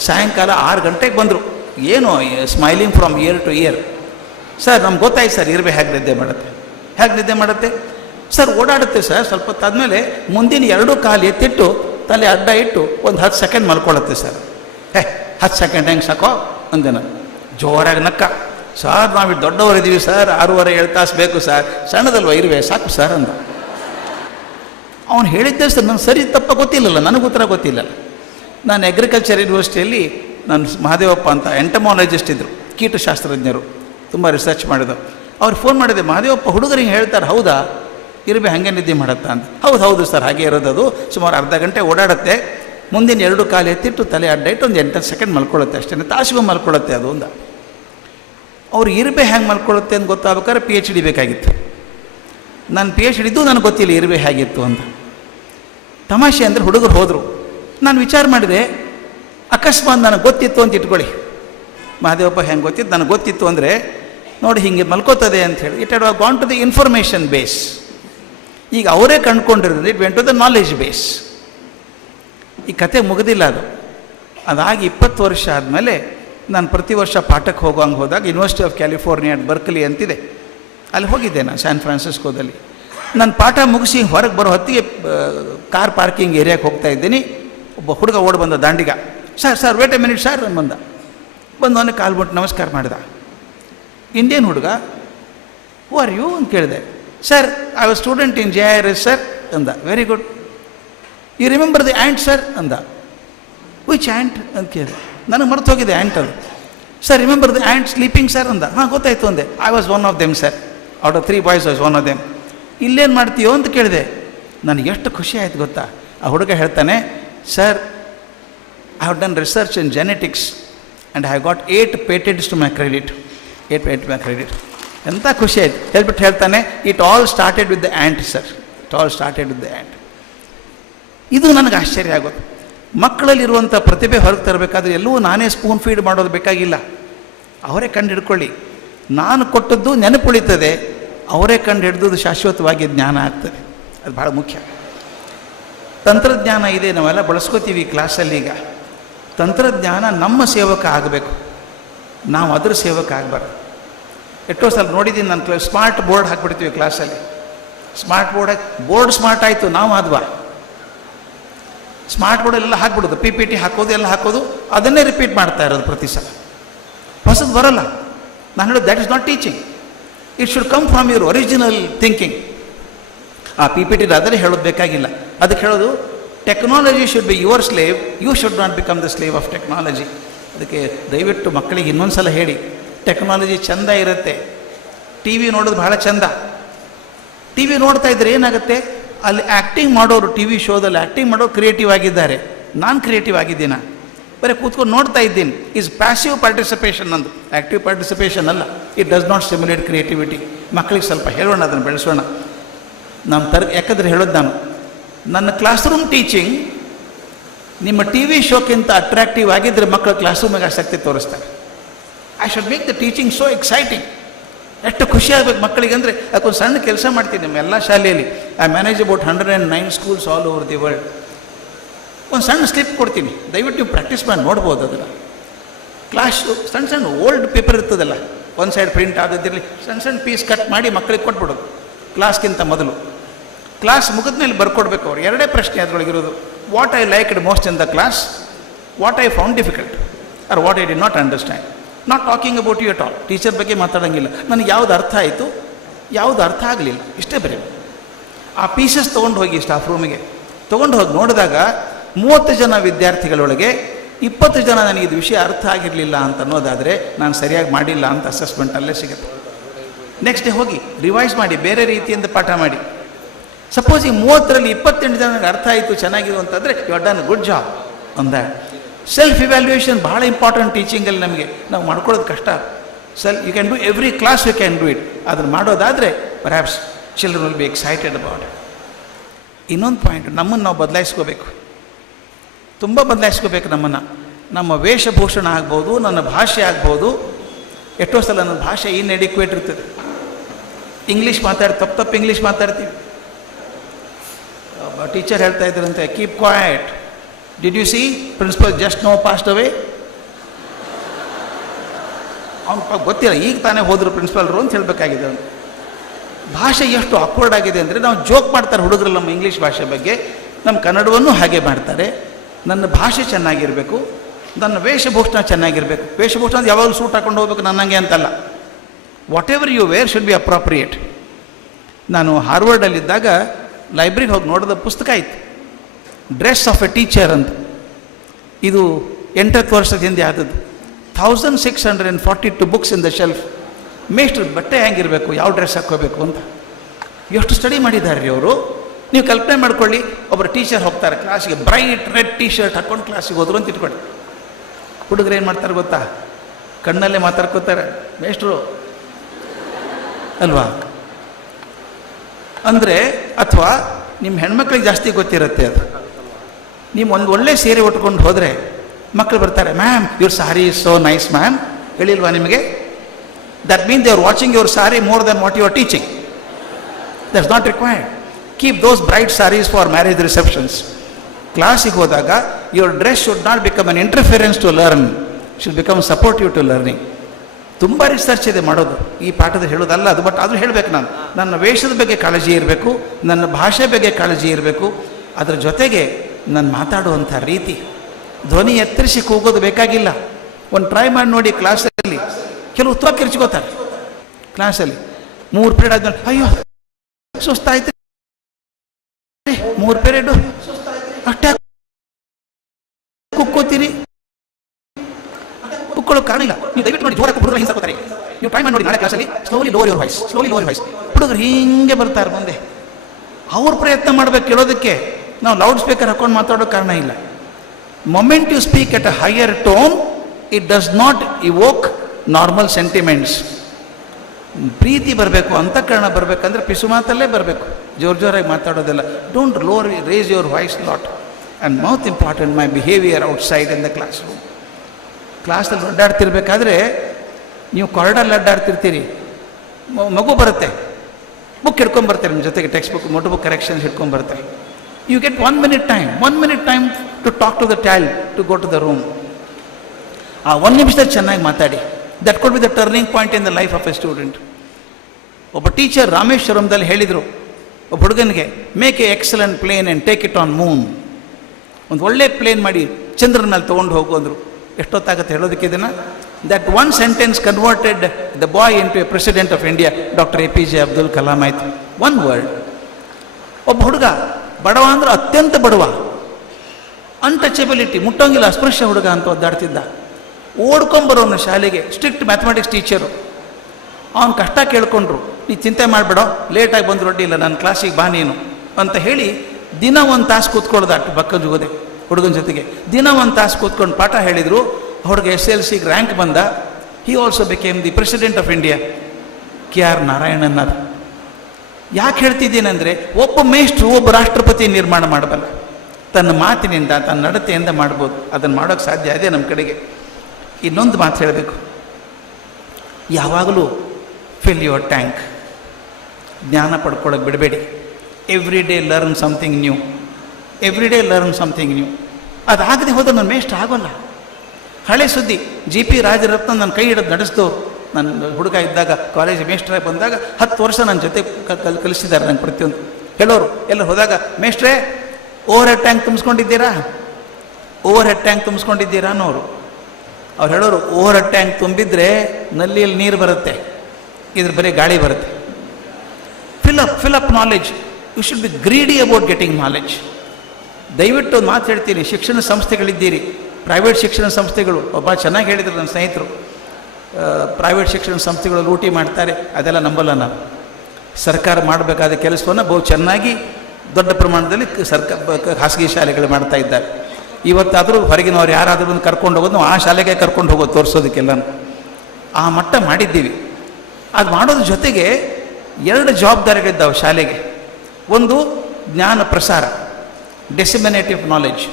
ಸಾಯಂಕಾಲ 6 ಗಂಟೆಗೆ ಬಂದರು. ಏನು smiling from ear to ear. Sir ನಮ್ಗೆ ಗೊತ್ತಾಯ್ತು ಸರ್, ಇರುವೆ ಹೇಗೆ ನಿದ್ದೆ ಮಾಡುತ್ತೆ ಸರ್? ಓಡಾಡುತ್ತೆ ಸರ್. ಸ್ವಲ್ಪ ಹೊತ್ತಾದಮೇಲೆ ಮುಂದಿನ 2 ಕಾಲು ಎತ್ತಿಟ್ಟು ತಲೆ ಅಡ್ಡ ಇಟ್ಟು ಒಂದು 10 ಸೆಕೆಂಡ್ ಮಲ್ಕೊಳ್ಳುತ್ತೆ ಸರ್. 10 ಸೆಕೆಂಡ್ ಹೆಂಗೆ ಸಾಕೋ ಅಂದೆ ನಾನು. ಜೋರಾಗಿ ನಕ್ಕ. ಸರ್ ನಾವು ದೊಡ್ಡವರಿದ್ದೀವಿ ಸರ್, 6-7 ತಾಸು ಬೇಕು ಸರ್. ಸಣ್ಣದಲ್ವ ಇರುವೆ, ಸಾಕು ಸರ್ ಅಂದ. ಅವನು ಹೇಳಿದ್ದೆ ಸರ್, ನನಗೆ ಸರಿ ತಪ್ಪ ಗೊತ್ತಿಲ್ಲಲ್ಲ, ನನಗೆ ಉತ್ತರ ಗೊತ್ತಿಲ್ಲ. ನಾನು ಅಗ್ರಿಕಲ್ಚರ್ ಯೂನಿವರ್ಸಿಟಿಯಲ್ಲಿ ನಾನು ಮಹಾದೇವಪ್ಪ ಅಂತ ಎಂಟಮಾಲಜಿಸ್ಟ್ ಇದ್ದರು, ಕೀಟಶಾಸ್ತ್ರಜ್ಞರು, ತುಂಬ ರಿಸರ್ಚ್ ಮಾಡಿದ್ರು. ಅವ್ರು ಫೋನ್ ಮಾಡಿದೆ, ಮಹಾದೇವಪ್ಪ ಹುಡುಗರಿಗೆ ಹೇಳ್ತಾರೆ ಹೌದಾ ಇರುವೆ ಹಾಗೆ ನಿದ್ದೆ ಮಾಡುತ್ತಾ ಅಂತ. ಹೌದು ಸರ್, ಹಾಗೆ ಇರೋದದು. ಸುಮಾರು ಅರ್ಧ ಗಂಟೆ ಓಡಾಡುತ್ತೆ, ಮುಂದಿನ 2 ಕಾಲು ಎತ್ತಿಟ್ಟು ತಲೆ ಅಡ್ಡ ಇಟ್ಟು ಒಂದು 8 ಸೆಕೆಂಡ್ ಮಲ್ಕೊಳ್ಳುತ್ತೆ ಅಷ್ಟೇ, ತಾಸಿಗೂ ಮಲ್ಕೊಳ್ಳುತ್ತೆ ಅದು ಅಂದ. ಅವ್ರು ಇರುವೆ ಹೆಂಗೆ ಮಲ್ಕೊಳ್ಳುತ್ತೆ ಅಂತ ಗೊತ್ತಾಗ್ಬೇಕಾದ್ರೆ PhD ಬೇಕಾಗಿತ್ತು. ನಾನು PhD ಇದ್ದು ನನಗೆ ಗೊತ್ತಿಲ್ಲ ಇರುವೆ ಹೇಗಿತ್ತು ಅಂತ. ತಮಾಷೆ ಅಂದರೆ ಹುಡುಗರು ಹೋದರು. ನಾನು ವಿಚಾರ ಮಾಡಿದೆ, ಅಕಸ್ಮಾತ್ ನನಗೆ ಗೊತ್ತಿತ್ತು ಅಂತ ಇಟ್ಕೊಳ್ಳಿ, ಮಹಾದೇವಪ್ಪ ಹೆಂಗೆ ಗೊತ್ತಿತ್ತು ನನಗೆ ಗೊತ್ತಿತ್ತು ಅಂದರೆ ನೋಡಿ ಹಿಂಗೆ ಮಲ್ಕೋತದೆ ಅಂಥೇಳಿ. It had gone to the information base. ಈಗ ಅವರೇ ಕಂಡುಕೊಂಡಿರೋದು it went to the knowledge base. ಈ ಕತೆ ಮುಗಿದಿಲ್ಲ ಅದು. ಅದಾಗಿ 20 ವರ್ಷ ಆದಮೇಲೆ ನಾನು ಪ್ರತಿ ವರ್ಷ ಪಾಠಕ್ಕೆ ಹೋದಾಗ ಯೂನಿವರ್ಸಿಟಿ ಆಫ್ ಕ್ಯಾಲಿಫೋರ್ನಿಯಾ ಬರ್ಕಲಿ ಅಂತಿದೆ, ಅಲ್ಲಿ ಹೋಗಿದ್ದೆ ನಾನು, ಸ್ಯಾನ್ ಫ್ರಾನ್ಸಿಸ್ಕೋದಲ್ಲಿ. ನಾನು ಪಾಠ ಮುಗಿಸಿ ಹೊರಗೆ ಬರೋ ಹೊತ್ತಿಗೆ ಕಾರ್ ಪಾರ್ಕಿಂಗ್ ಏರಿಯಾಕ್ಕೆ ಹೋಗ್ತಾ ಇದ್ದೀನಿ. ಒಬ್ಬ ಹುಡುಗ ಓಡಿ ಬಂದ ದಾಂಡಿಗ. Sir wait a minute sir ಬಂದ. ಬಂದು ಅವನಿಗೆ ಕಾಲ್ಬಿಟ್ಟು ನಮಸ್ಕಾರ ಮಾಡಿದ. ಇಂಡಿಯನ್ ಹುಡುಗ. ಹೂ ಆರ್ ಯು ಅಂತ ಕೇಳಿದೆ. Sir, I was student in JIRS sir ಅಂದ. Very good. You remember the ant sir ಅಂದ. ವಿಚ್ ಆ್ಯಂಟ್ ಅಂತ ಕೇಳಿದೆ. ನನಗೆ ಮರೆತು ಹೋಗಿದೆ ಆ್ಯಂಟ್ ಅದು. Sir, remember the ant sleeping sir ಅಂದ. ಹಾಂ, ಗೊತ್ತಾಯ್ತು ಅಂದೆ. I was one of them sir. Out of 3 boys was one of them. ಇಲ್ಲೇನು ಮಾಡ್ತೀಯೋ ಅಂತ ಕೇಳಿದೆ. ನನಗೆ ಎಷ್ಟು ಖುಷಿ ಆಯ್ತು ಗೊತ್ತಾ. ಆ ಹುಡುಗ ಹೇಳ್ತಾನೆ, sir, I have done research in genetics and I have got 8 patents to my credit. 8 patent my credit. ಎಂಥ ಖುಷಿ ಆಯ್ತು. ಹೇಳ್ಬಿಟ್ಟು ಹೇಳ್ತಾನೆ, it all started with the ant sir. It all started with the ant. ಇದು ನನಗೆ ಆಶ್ಚರ್ಯ ಆಗೋದು. ಮಕ್ಕಳಲ್ಲಿರುವಂಥ ಪ್ರತಿಭೆ ಹೊರಗೆ ತರಬೇಕಾದ್ರೆ ಎಲ್ಲವೂ ನಾನೇ ಸ್ಪೂನ್ ಫೀಡ್ ಮಾಡೋದು ಬೇಕಾಗಿಲ್ಲ. ಅವರೇ ಕಂಡು ಹಿಡ್ಕೊಳ್ಳಿ. ನಾನು ಕೊಟ್ಟದ್ದು ನೆನಪುಳಿತದೆ, ಅವರೇ ಕಂಡು ಹಿಡಿದು ಶಾಶ್ವತವಾಗಿ ಜ್ಞಾನ ಆಗ್ತದೆ. ಅದು ಭಾಳ ಮುಖ್ಯ. ತಂತ್ರಜ್ಞಾನ ಇದೆ, ನಾವೆಲ್ಲ ಬಳಸ್ಕೋತೀವಿ ಕ್ಲಾಸಲ್ಲಿ. ಈಗ ತಂತ್ರಜ್ಞಾನ ನಮ್ಮ ಸೇವಕ ಆಗಬೇಕು, ನಾವು ಅದ್ರ ಸೇವಕ ಆಗಬಾರ್ದು. ಎಷ್ಟೋ ಸಲ ನೋಡಿದ್ದೀನಿ ನಾನು, ಸ್ಮಾರ್ಟ್ ಬೋರ್ಡ್ ಹಾಕ್ಬಿಡ್ತೀವಿ ಕ್ಲಾಸಲ್ಲಿ. ಸ್ಮಾರ್ಟ್ ಬೋರ್ಡ್ ಬೋರ್ಡ್ ಸ್ಮಾರ್ಟ್ ಆಯಿತು, ನಾವು ಆದ್ವಾ? ಸ್ಮಾರ್ಟ್ ಬೋರ್ಡೆಲ್ಲ ಹಾಕ್ಬಿಡೋದು, PPT ಹಾಕೋದು, ಎಲ್ಲ ಹಾಕೋದು, ಅದನ್ನೇ ರಿಪೀಟ್ ಮಾಡ್ತಾ ಇರೋದು ಪ್ರತಿ ಸಲ. ಹೊಸದು ಬರೋಲ್ಲ. ನಾನು ಹೇಳೋದು that is not teaching. It should come from your original thinking. ಆ PPT ಅದನ್ನೇ ಹೇಳೋದು ಬೇಕಾಗಿಲ್ಲ. ಅದಕ್ಕೆ ಹೇಳೋದು, technology should be your slave, you should not become the slave of technology. ಅದಕ್ಕೆ ದಯವಿಟ್ಟು ಮಕ್ಕಳಿಗೆ ಇನ್ನೊಂದು ಸಲ ಹೇಳಿ, ಟೆಕ್ನಾಲಜಿ ಚೆಂದ ಇರುತ್ತೆ. TV ನೋಡೋದು ಭಾಳ ಚೆಂದ. TV ನೋಡ್ತಾ ಇದ್ರೆ ಏನಾಗುತ್ತೆ, ಅಲ್ಲಿ ಆ್ಯಕ್ಟಿಂಗ್ ಮಾಡೋರು, TV ಶೋದಲ್ಲಿ ಆ್ಯಕ್ಟಿಂಗ್ ಮಾಡೋರು ಕ್ರಿಯೇಟಿವ್ ಆಗಿದ್ದಾರೆ. ನಾನು ಕ್ರಿಯೇಟಿವ್ ಆಗಿದ್ದೀನ? ಬರೀ ಕೂತ್ಕೊಂಡು ನೋಡ್ತಾ ಇದ್ದೀನಿ. Is passive participation. ನಂದು ಆ್ಯಕ್ಟಿವ್ ಪಾರ್ಟಿಸಿಪೇಷನ್ ಅಲ್ಲ. It does not stimulate creativity. ಮಕ್ಕಳಿಗೆ ಸ್ವಲ್ಪ ಹೇಳೋಣ, ಅದನ್ನು ಬೆಳೆಸೋಣ. ಯಾಕಂದರೆ ಹೇಳೋದು ನಾನು, ನನ್ನ ಕ್ಲಾಸ್ ರೂಮ್ ಟೀಚಿಂಗ್ ನಿಮ್ಮ TV ಶೋಕ್ಕಿಂತ ಅಟ್ರಾಕ್ಟಿವ್ ಆಗಿದ್ದರೆ ಮಕ್ಕಳು ಕ್ಲಾಸ್ ರೂಮಿಗೆ ಆಸಕ್ತಿ ತೋರಿಸ್ತಾರೆ. I should make the teaching so exciting. ಎಷ್ಟು ಖುಷಿ ಆಗಬೇಕು ಮಕ್ಕಳಿಗೆ ಅಂದರೆ. ಅದಕ್ಕೊಂದು ಸಣ್ಣ ಕೆಲಸ ಮಾಡ್ತೀನಿ ನಮ್ಮ ಎಲ್ಲ ಶಾಲೆಯಲ್ಲಿ. I manage about 109 schools all over the world. ಒಂದು ಸಣ್ಣ ಸ್ಲಿಪ್ ಕೊಡ್ತೀನಿ, ದಯವಿಟ್ಟು ನೀವು ಪ್ರಾಕ್ಟೀಸ್ ಮಾಡಿ ನೋಡ್ಬೋದು. ಅದನ್ನು ಕ್ಲಾಸು ಸಣ್ಣ ಸಣ್ಣ ಓಲ್ಡ್ ಪೇಪರ್ ಇರ್ತದಲ್ಲ, ಒಂದು ಸೈಡ್ ಪ್ರಿಂಟ್ ಆದದ್ದಿರಲಿ, ಸಣ್ಣ ಸಣ್ಣ ಪೀಸ್ ಕಟ್ ಮಾಡಿ ಮಕ್ಕಳಿಗೆ ಕೊಟ್ಬಿಡೋದು ಕ್ಲಾಸ್ಗಿಂತ ಮೊದಲು. ಕ್ಲಾಸ್ ಮುಗಿದ ಮೇಲೆ ಬರ್ಕೊಡ್ಬೇಕು ಅವ್ರು. 2 ಪ್ರಶ್ನೆ ಅದರೊಳಗಿರೋದು. What I liked most in the class, what I found difficult, or what I did not understand. Not talking about you at all. Teacher ಬಗ್ಗೆ ಮಾತಾಡೋಂಗಿಲ್ಲ. ನನಗೆ ಯಾವುದು ಅರ್ಥ ಆಯಿತು, ಯಾವುದು ಅರ್ಥ ಆಗಲಿಲ್ಲ, ಇಷ್ಟೇ ಬರೀ. ಆ ಪೀಸಸ್ ತೊಗೊಂಡು ಹೋಗಿ ಸ್ಟಾಫ್ ರೂಮಿಗೆ ತೊಗೊಂಡು ಹೋಗಿ ನೋಡಿದಾಗ 30 ಜನ ವಿದ್ಯಾರ್ಥಿಗಳೊಳಗೆ 20 ಜನ ನನಗೆ ಇದು ವಿಷಯ ಅರ್ಥ ಆಗಿರಲಿಲ್ಲ ಅಂತ ಅನ್ನೋದಾದರೆ ನಾನು ಸರಿಯಾಗಿ ಮಾಡಿಲ್ಲ ಅಂತ ಅಸೆಸ್ಮೆಂಟಲ್ಲೇ ಸಿಗುತ್ತೆ. ನೆಕ್ಸ್ಟ್ ಡೇ ಹೋಗಿ ರಿವೈಸ್ ಮಾಡಿ, ಬೇರೆ ರೀತಿಯಿಂದ ಪಾಠ ಮಾಡಿ. ಸಪೋಸ್ ಈ 30ರಲ್ಲಿ 28 ಜನಕ್ಕೆ ಅರ್ಥ ಆಯಿತು, ಚೆನ್ನಾಗಿರು ಅಂತಂದರೆ you are done good job ಅಂದ. ಸೆಲ್ಫ್ ಇವ್ಯಾಲ್ಯೂಯೇಷನ್ ಭಾಳ ಇಂಪಾರ್ಟೆಂಟ್ ಟೀಚಿಂಗಲ್ಲಿ. ನಮಗೆ ನಾವು ಮಾಡ್ಕೊಳ್ಳೋದು ಕಷ್ಟ. You can do every class, you can do it. ಅದನ್ನು ಮಾಡೋದಾದರೆ perhaps children will be excited about it. ಇನ್ನೊಂದು ಪಾಯಿಂಟ್, ನಮ್ಮನ್ನು ನಾವು ಬದಲಾಯಿಸ್ಕೋಬೇಕು, ತುಂಬ ಬದಲಾಯಿಸ್ಕೋಬೇಕು ನಮ್ಮನ್ನು. ನಮ್ಮ ವೇಷಭೂಷಣ ಆಗ್ಬೋದು, ನನ್ನ ಭಾಷೆ ಆಗ್ಬೋದು. ಎಷ್ಟೋ ಸಲ ನನ್ನ ಭಾಷೆ ಇನ್ಎಡಿಕ್ವೇಟ್ ಇರ್ತದೆ. ಇಂಗ್ಲೀಷ್ ತಪ್ಪು ಇಂಗ್ಲೀಷ್ ಮಾತಾಡ್ತೀವಿ. ಟೀಚರ್ ಹೇಳ್ತಾ ಇದ್ರಂತೆ, keep quiet, did you see principal just now passed away. ಅವ್ನು ಗೊತ್ತಿಲ್ಲ, ಈಗ ತಾನೇ ಹೋದ್ರು ಪ್ರಿನ್ಸಿಪಾಲ್ರು ಅಂತ ಹೇಳಬೇಕಾಗಿದೆ. ಅವನು ಭಾಷೆ ಎಷ್ಟು ಆಕ್ವರ್ಡ್ ಆಗಿದೆ ಅಂದರೆ, ನಾವು ಜೋಕ್ ಮಾಡ್ತಾರೆ ಹುಡುಗರು ನಮ್ಮ ಇಂಗ್ಲೀಷ್ ಭಾಷೆ ಬಗ್ಗೆ, ನಮ್ಮ ಕನ್ನಡವನ್ನು ಹಾಗೆ ಮಾಡ್ತಾರೆ. ನನ್ನ ಭಾಷೆ ಚೆನ್ನಾಗಿರಬೇಕು, ನನ್ನ ವೇಷಭೂಷಣ ಚೆನ್ನಾಗಿರಬೇಕು. ವೇಷಭೂಷಣ ಯಾವಾಗಲೂ ಸೂಟ್ ಹಾಕೊಂಡು ಹೋಗ್ಬೇಕು ನನ್ನಂಗೆ ಅಂತಲ್ಲ. Whatever you wear should be appropriate. ನಾನು ಹಾರ್ವರ್ಡಲ್ಲಿದ್ದಾಗ ಲೈಬ್ರರಿಗೆ ಹೋಗಿ ನೋಡಿದ ಪುಸ್ತಕ ಇತ್ತು, ಡ್ರೆಸ್ ಆಫ್ ಎ ಟೀಚರ್ ಅಂತ. ಇದು 8 ವರ್ಷದ ಹಿಂದೆ ಆದದ್ದು. 1642 ಬುಕ್ಸ್ ಇನ್ ದ ಶೆಲ್ಫ್. ಮೇಷ್ಟ್ರು ಬಟ್ಟೆ ಹೆಂಗಿರಬೇಕು, ಯಾವ ಡ್ರೆಸ್ ಹಾಕ್ಕೋಬೇಕು ಅಂತ ಎಷ್ಟು ಸ್ಟಡಿ ಮಾಡಿದ್ದಾರೆ ರೀ ಅವರು. ನೀವು ಕಲ್ಪನೆ ಮಾಡ್ಕೊಳ್ಳಿ, ಒಬ್ಬರು ಟೀಚರ್ ಹೋಗ್ತಾರೆ ಕ್ಲಾಸಿಗೆ, ಬ್ರೈಟ್ ರೆಡ್ ಟೀ ಶರ್ಟ್ ಹಾಕ್ಕೊಂಡು ಕ್ಲಾಸಿಗೆ ಹೋದ್ರು ಅಂತ ಇಟ್ಕೊಳ್ಳಿ. ಹುಡುಗರು ಏನು ಮಾಡ್ತಾರೆ ಗೊತ್ತಾ, ಕಣ್ಣಲ್ಲೇ ಮಾತಾಡ್ಕೋತಾರೆ ಮೇಷ್ಟ್ರು ಅಲ್ವಾ. ಅಂದರೆ ಅಥವಾ ನಿಮ್ಮ ಹೆಣ್ಮಕ್ಳಿಗೆ ಜಾಸ್ತಿ ಗೊತ್ತಿರುತ್ತೆ ಅದು. ನೀವು ಒಂದು ಒಳ್ಳೆ ಸೀರೆ ಉಟ್ಕೊಂಡು ಹೋದರೆ ಮಕ್ಕಳು ಬರ್ತಾರೆ, ma'am your sari is so nice ma'am. ಹೇಳಿಲ್ವಾ ನಿಮಗೆ? That mean they are watching your sari more than what you are teaching. That's not required. Keep those bright saris for marriage receptions. ಕ್ಲಾಸಿಗೆ ಹೋದಾಗ your dress should not become an interference to learn, should become supportive to learning. ತುಂಬ research ಇದೆ ಮಾಡೋದು, ಈ ಪಾಠದ ಹೇಳೋದಲ್ಲ ಅದು. But ಆದರೂ ಹೇಳಬೇಕು, ನಾನು ನನ್ನ ವೇಷದ ಬಗ್ಗೆ ಕಾಳಜಿ ಇರಬೇಕು, ನನ್ನ ಭಾಷೆ ಬಗ್ಗೆ ಕಾಳಜಿ ಇರಬೇಕು. ಅದರ ಜೊತೆಗೆ ನಾನು ಮಾತಾಡುವಂಥ ರೀತಿ, ಧ್ವನಿ ಎತ್ತರಿಸಿ ಕೂಗೋದು ಬೇಕಾಗಿಲ್ಲ. ಒಂದು ಟ್ರೈ ಮಾಡಿ ನೋಡಿ. ಕ್ಲಾಸಲ್ಲಿ ಕೆಲವು ಉತ್ತರ ಕಿರ್ಚ್ಕೋತಾರೆ. ಕ್ಲಾಸಲ್ಲಿ 3 ಪೀರಿಯಡ್ ಆದ್ಮೇಲೆ ಅಯ್ಯೋ ಸುಸ್ತಾಯ್ತು, 3 ಪೀರಿಯಡು ಅಷ್ಟೇ ಕುಕ್ಕೋತೀರಿ. ಕುಕ್ಕೊಳ್ಳೋ ಕಾರಣ ಇಲ್ಲ. ನೀವು ದಯವಿಟ್ಟು ನೋಡಿ, ಜೋರಾಗಿ ಹುಡುಗರು ಹಿಂಸಾಕೋತಾರೆ. ನೀವು ಟ್ರೈ ಮಾಡಿ ನೋಡಿ ನಾಳೆ ಕ್ಲಾಸಲ್ಲಿ. Slowly lower your voice. ಹುಡುಗರು ಹಿಂಗೆ ಬರ್ತಾರೆ ಮುಂದೆ. ಅವ್ರು ಪ್ರಯತ್ನ ಮಾಡಬೇಕು ಕೇಳೋದಕ್ಕೆ. ನಾವು ಲೌಡ್ ಸ್ಪೀಕರ್ ಹಾಕೊಂಡು ಮಾತಾಡೋ ಕಾರಣ ಇಲ್ಲ. Moment you speak at a higher tone, it does not evoke normal sentiments. ಪ್ರೀತಿ ಬರಬೇಕು, ಅಂತಃಕರಣ ಬರಬೇಕಂದ್ರೆ ಪಿಸು ಮಾತಲ್ಲೇ ಬರಬೇಕು, ಜೋರಾಗಿ ಮಾತಾಡೋದಿಲ್ಲ. Don't raise your voice lot. And mouth important, my behaviour outside in the classroom. ಕ್ಲಾಸಲ್ಲಿ ಅಡ್ಡಾಡ್ತಿರ್ಬೇಕಾದ್ರೆ ನೀವು ಕಾರಿಡಾರ್ಲ್ಲಿ ಅಡ್ಡಾಡ್ತಿರ್ತೀರಿ, ಮಗು ಬರುತ್ತೆ, ಬುಕ್ ಹಿಡ್ಕೊಂಬರ್ತಾರೆ ನಿಮ್ಮ ಜೊತೆಗೆ, textbook, notebook corrections ಹಿಡ್ಕೊಂಬರ್ತಾರೆ. You get 1 minute time to talk to the child to go to the room. ಆ 1 ನಿಮಿಷದಲ್ಲಿ ಚೆನ್ನಾಗಿ ಮಾತಾಡಿ. That could be the turning point in the life of a student. ಒಬ್ಬ teacher ರಾಮೇಶ್ವರಂದಲ್ಲಿ ಹೇಳಿದರು ಒಬ್ಬ ಹುಡುಗನಿಗೆ, make a excellent plane and take it on moon. ಒಂದು ಒಳ್ಳೆ ಪ್ಲೇನ್ ಮಾಡಿ ಚಂದ್ರನ ಮೇಲೆ ತೊಗೊಂಡು ಹೋಗು ಅಂದರು. ಎಷ್ಟೊತ್ತಾಗುತ್ತೆ ಹೇಳೋದಕ್ಕೆ ಇದನ್ನು? That one sentence converted the boy into a president of India, doctor APJ Abdul Kalam ಆಯಿತು. 1 word. ಒಬ್ಬ ಹುಡುಗ ಬಡವ ಅಂದ್ರೆ ಅತ್ಯಂತ ಬಡವ, ಅನ್ಟಚಬಿಲಿಟಿ, ಮುಟ್ಟೋಂಗಿಲ್ಲ, ಅಸ್ಪೃಶ್ಯ ಹುಡುಗ ಅಂತ ಒದ್ದಾಡ್ತಿದ್ದ. ಓಡ್ಕೊಂಬರೋನು ಶಾಲೆಗೆ, ಸ್ಟ್ರಿಕ್ಟ್ ಮ್ಯಾಥಮೆಟಿಕ್ಸ್ ಟೀಚರು. ಅವನು ಕಷ್ಟ ಕೇಳ್ಕೊಂಡ್ರು, ನೀ ಚಿಂತೆ ಮಾಡಿಬಿಡೋ, ಲೇಟಾಗಿ ಬಂದು ರೊಡ್ಡಿಲ್ಲ, ನನ್ನ ಕ್ಲಾಸಿಗೆ ಬಾ ನೀನು ಅಂತ ಹೇಳಿ ದಿನ 1 ತಾಸು ಕೂತ್ಕೊಳ್ಳೋದು ಅಟ್ಟು ಪಕ್ಕ ಜೋದೆ ಹುಡುಗನ ಜೊತೆಗೆ. ದಿನ 1 ತಾಸು ಕೂತ್ಕೊಂಡು ಪಾಠ ಹೇಳಿದರು. ಹುಡುಗ SLCಗೆ ರ್ಯಾಂಕ್ ಬಂದ. He also became the president of India. KR Narayanan. ಅದು ಯಾಕೆ ಹೇಳ್ತಿದ್ದೀನಂದರೆ, ಒಬ್ಬ ಮೇಷ್ಟ್ರು ಒಬ್ಬ ರಾಷ್ಟ್ರಪತಿ ನಿರ್ಮಾಣ ಮಾಡಬಲ್ಲ. ತನ್ನ ಮಾತಿನಿಂದ, ತನ್ನ ನಡತೆಯಿಂದ ಮಾಡ್ಬೋದು. ಅದನ್ನು ಮಾಡೋಕ್ಕೆ ಸಾಧ್ಯ ಇದೆ ನಮ್ಮ ಕಡೆಗೆ. ಇನ್ನೊಂದು ಮಾತು ಹೇಳಬೇಕು, ಯಾವಾಗಲೂ ಫಿಲ್ ಯುವರ್ ಟ್ಯಾಂಕ್. ಜ್ಞಾನ ಪಡ್ಕೊಳ್ಳೋಕೆ ಬಿಡಬೇಡಿ. Every day learn something new. ಅದಾಗದೆ ಹೋದ್ರೆ ನನ್ನ ಮೇಷ್ಟ್ರು ಆಗೋಲ್ಲ. ಹಳೆ ಸುದ್ದಿ, GP ರಾಜರತ್ನ ನನ್ನ ಕೈ ಹಿಡಿದು ನಡೆಸಿದವರು. ನನ್ನ ಹುಡುಗ ಇದ್ದಾಗ ಕಾಲೇಜ್ ಮೇಷ್ಟ್ರಾಗಿ ಬಂದಾಗ 10 ವರ್ಷ ನನ್ನ ಜೊತೆ ಕಲಿಸಿದ್ದಾರೆ ನಂಗೆ ಪ್ರತಿಯೊಂದು. ಹೇಳೋರು ಎಲ್ಲ ಹೋದಾಗ, ಮೇಷ್ಟ್ರೇ ಓವರ್ ಹೆಡ್ ಟ್ಯಾಂಕ್ ತುಂಬಿಸ್ಕೊಂಡಿದ್ದೀರಾ ಅನ್ನೋರು. ಅವ್ರು ಹೇಳೋರು, ಓವರ್ ಹೆಡ್ ಟ್ಯಾಂಕ್ ತುಂಬಿದ್ರೆ ನಲ್ಲಿಯಲ್ಲಿ ನೀರು ಬರುತ್ತೆ, ಇದ್ರ ಬರೀ ಗಾಳಿ ಬರುತ್ತೆ. Fill up knowledge. You should be greedy about getting knowledge. ದಯವಿಟ್ಟು ಒಂದು ಮಾತು ಹೇಳ್ತೀನಿ, ಶಿಕ್ಷಣ ಸಂಸ್ಥೆಗಳಿದ್ದೀರಿ, ಪ್ರೈವೇಟ್ ಶಿಕ್ಷಣ ಸಂಸ್ಥೆಗಳು. ಒಬ್ಬ ಚೆನ್ನಾಗಿ ಹೇಳಿದರು ನನ್ನ ಸ್ನೇಹಿತರು, ಪ್ರೈವೇಟ್ ಶಿಕ್ಷಣ ಸಂಸ್ಥೆಗಳು ಲೂಟಿ ಮಾಡ್ತಾರೆ, ಅದೆಲ್ಲ ನಂಬಲ್ಲ ನಾವು. ಸರ್ಕಾರ ಮಾಡಬೇಕಾದ ಕೆಲಸವನ್ನು ಬಹು ಚೆನ್ನಾಗಿ ದೊಡ್ಡ ಪ್ರಮಾಣದಲ್ಲಿ ಖಾಸಗಿ ಶಾಲೆಗಳು ಮಾಡ್ತಾ ಇದ್ದಾರೆ. ಇವತ್ತಾದರೂ ಹೊರಗಿನವ್ರು ಯಾರಾದರೂ ಕರ್ಕೊಂಡು ಹೋಗೋದು, ನಾವು ಆ ಶಾಲೆಗೆ ಕರ್ಕೊಂಡು ಹೋಗೋದು ತೋರಿಸೋದಕ್ಕೆಲ್ಲ ಆ ಮಟ್ಟ ಮಾಡಿದ್ದೀವಿ. ಅದು ಮಾಡೋದ್ರ ಜೊತೆಗೆ 2 ಜವಾಬ್ದಾರಿಗಳಿದ್ದಾವೆ ಶಾಲೆಗೆ. ಒಂದು ಜ್ಞಾನ ಪ್ರಸಾರ, ಡಿಸಿಮಿನೇಟಿವ್ ನಾಲೆಜ್,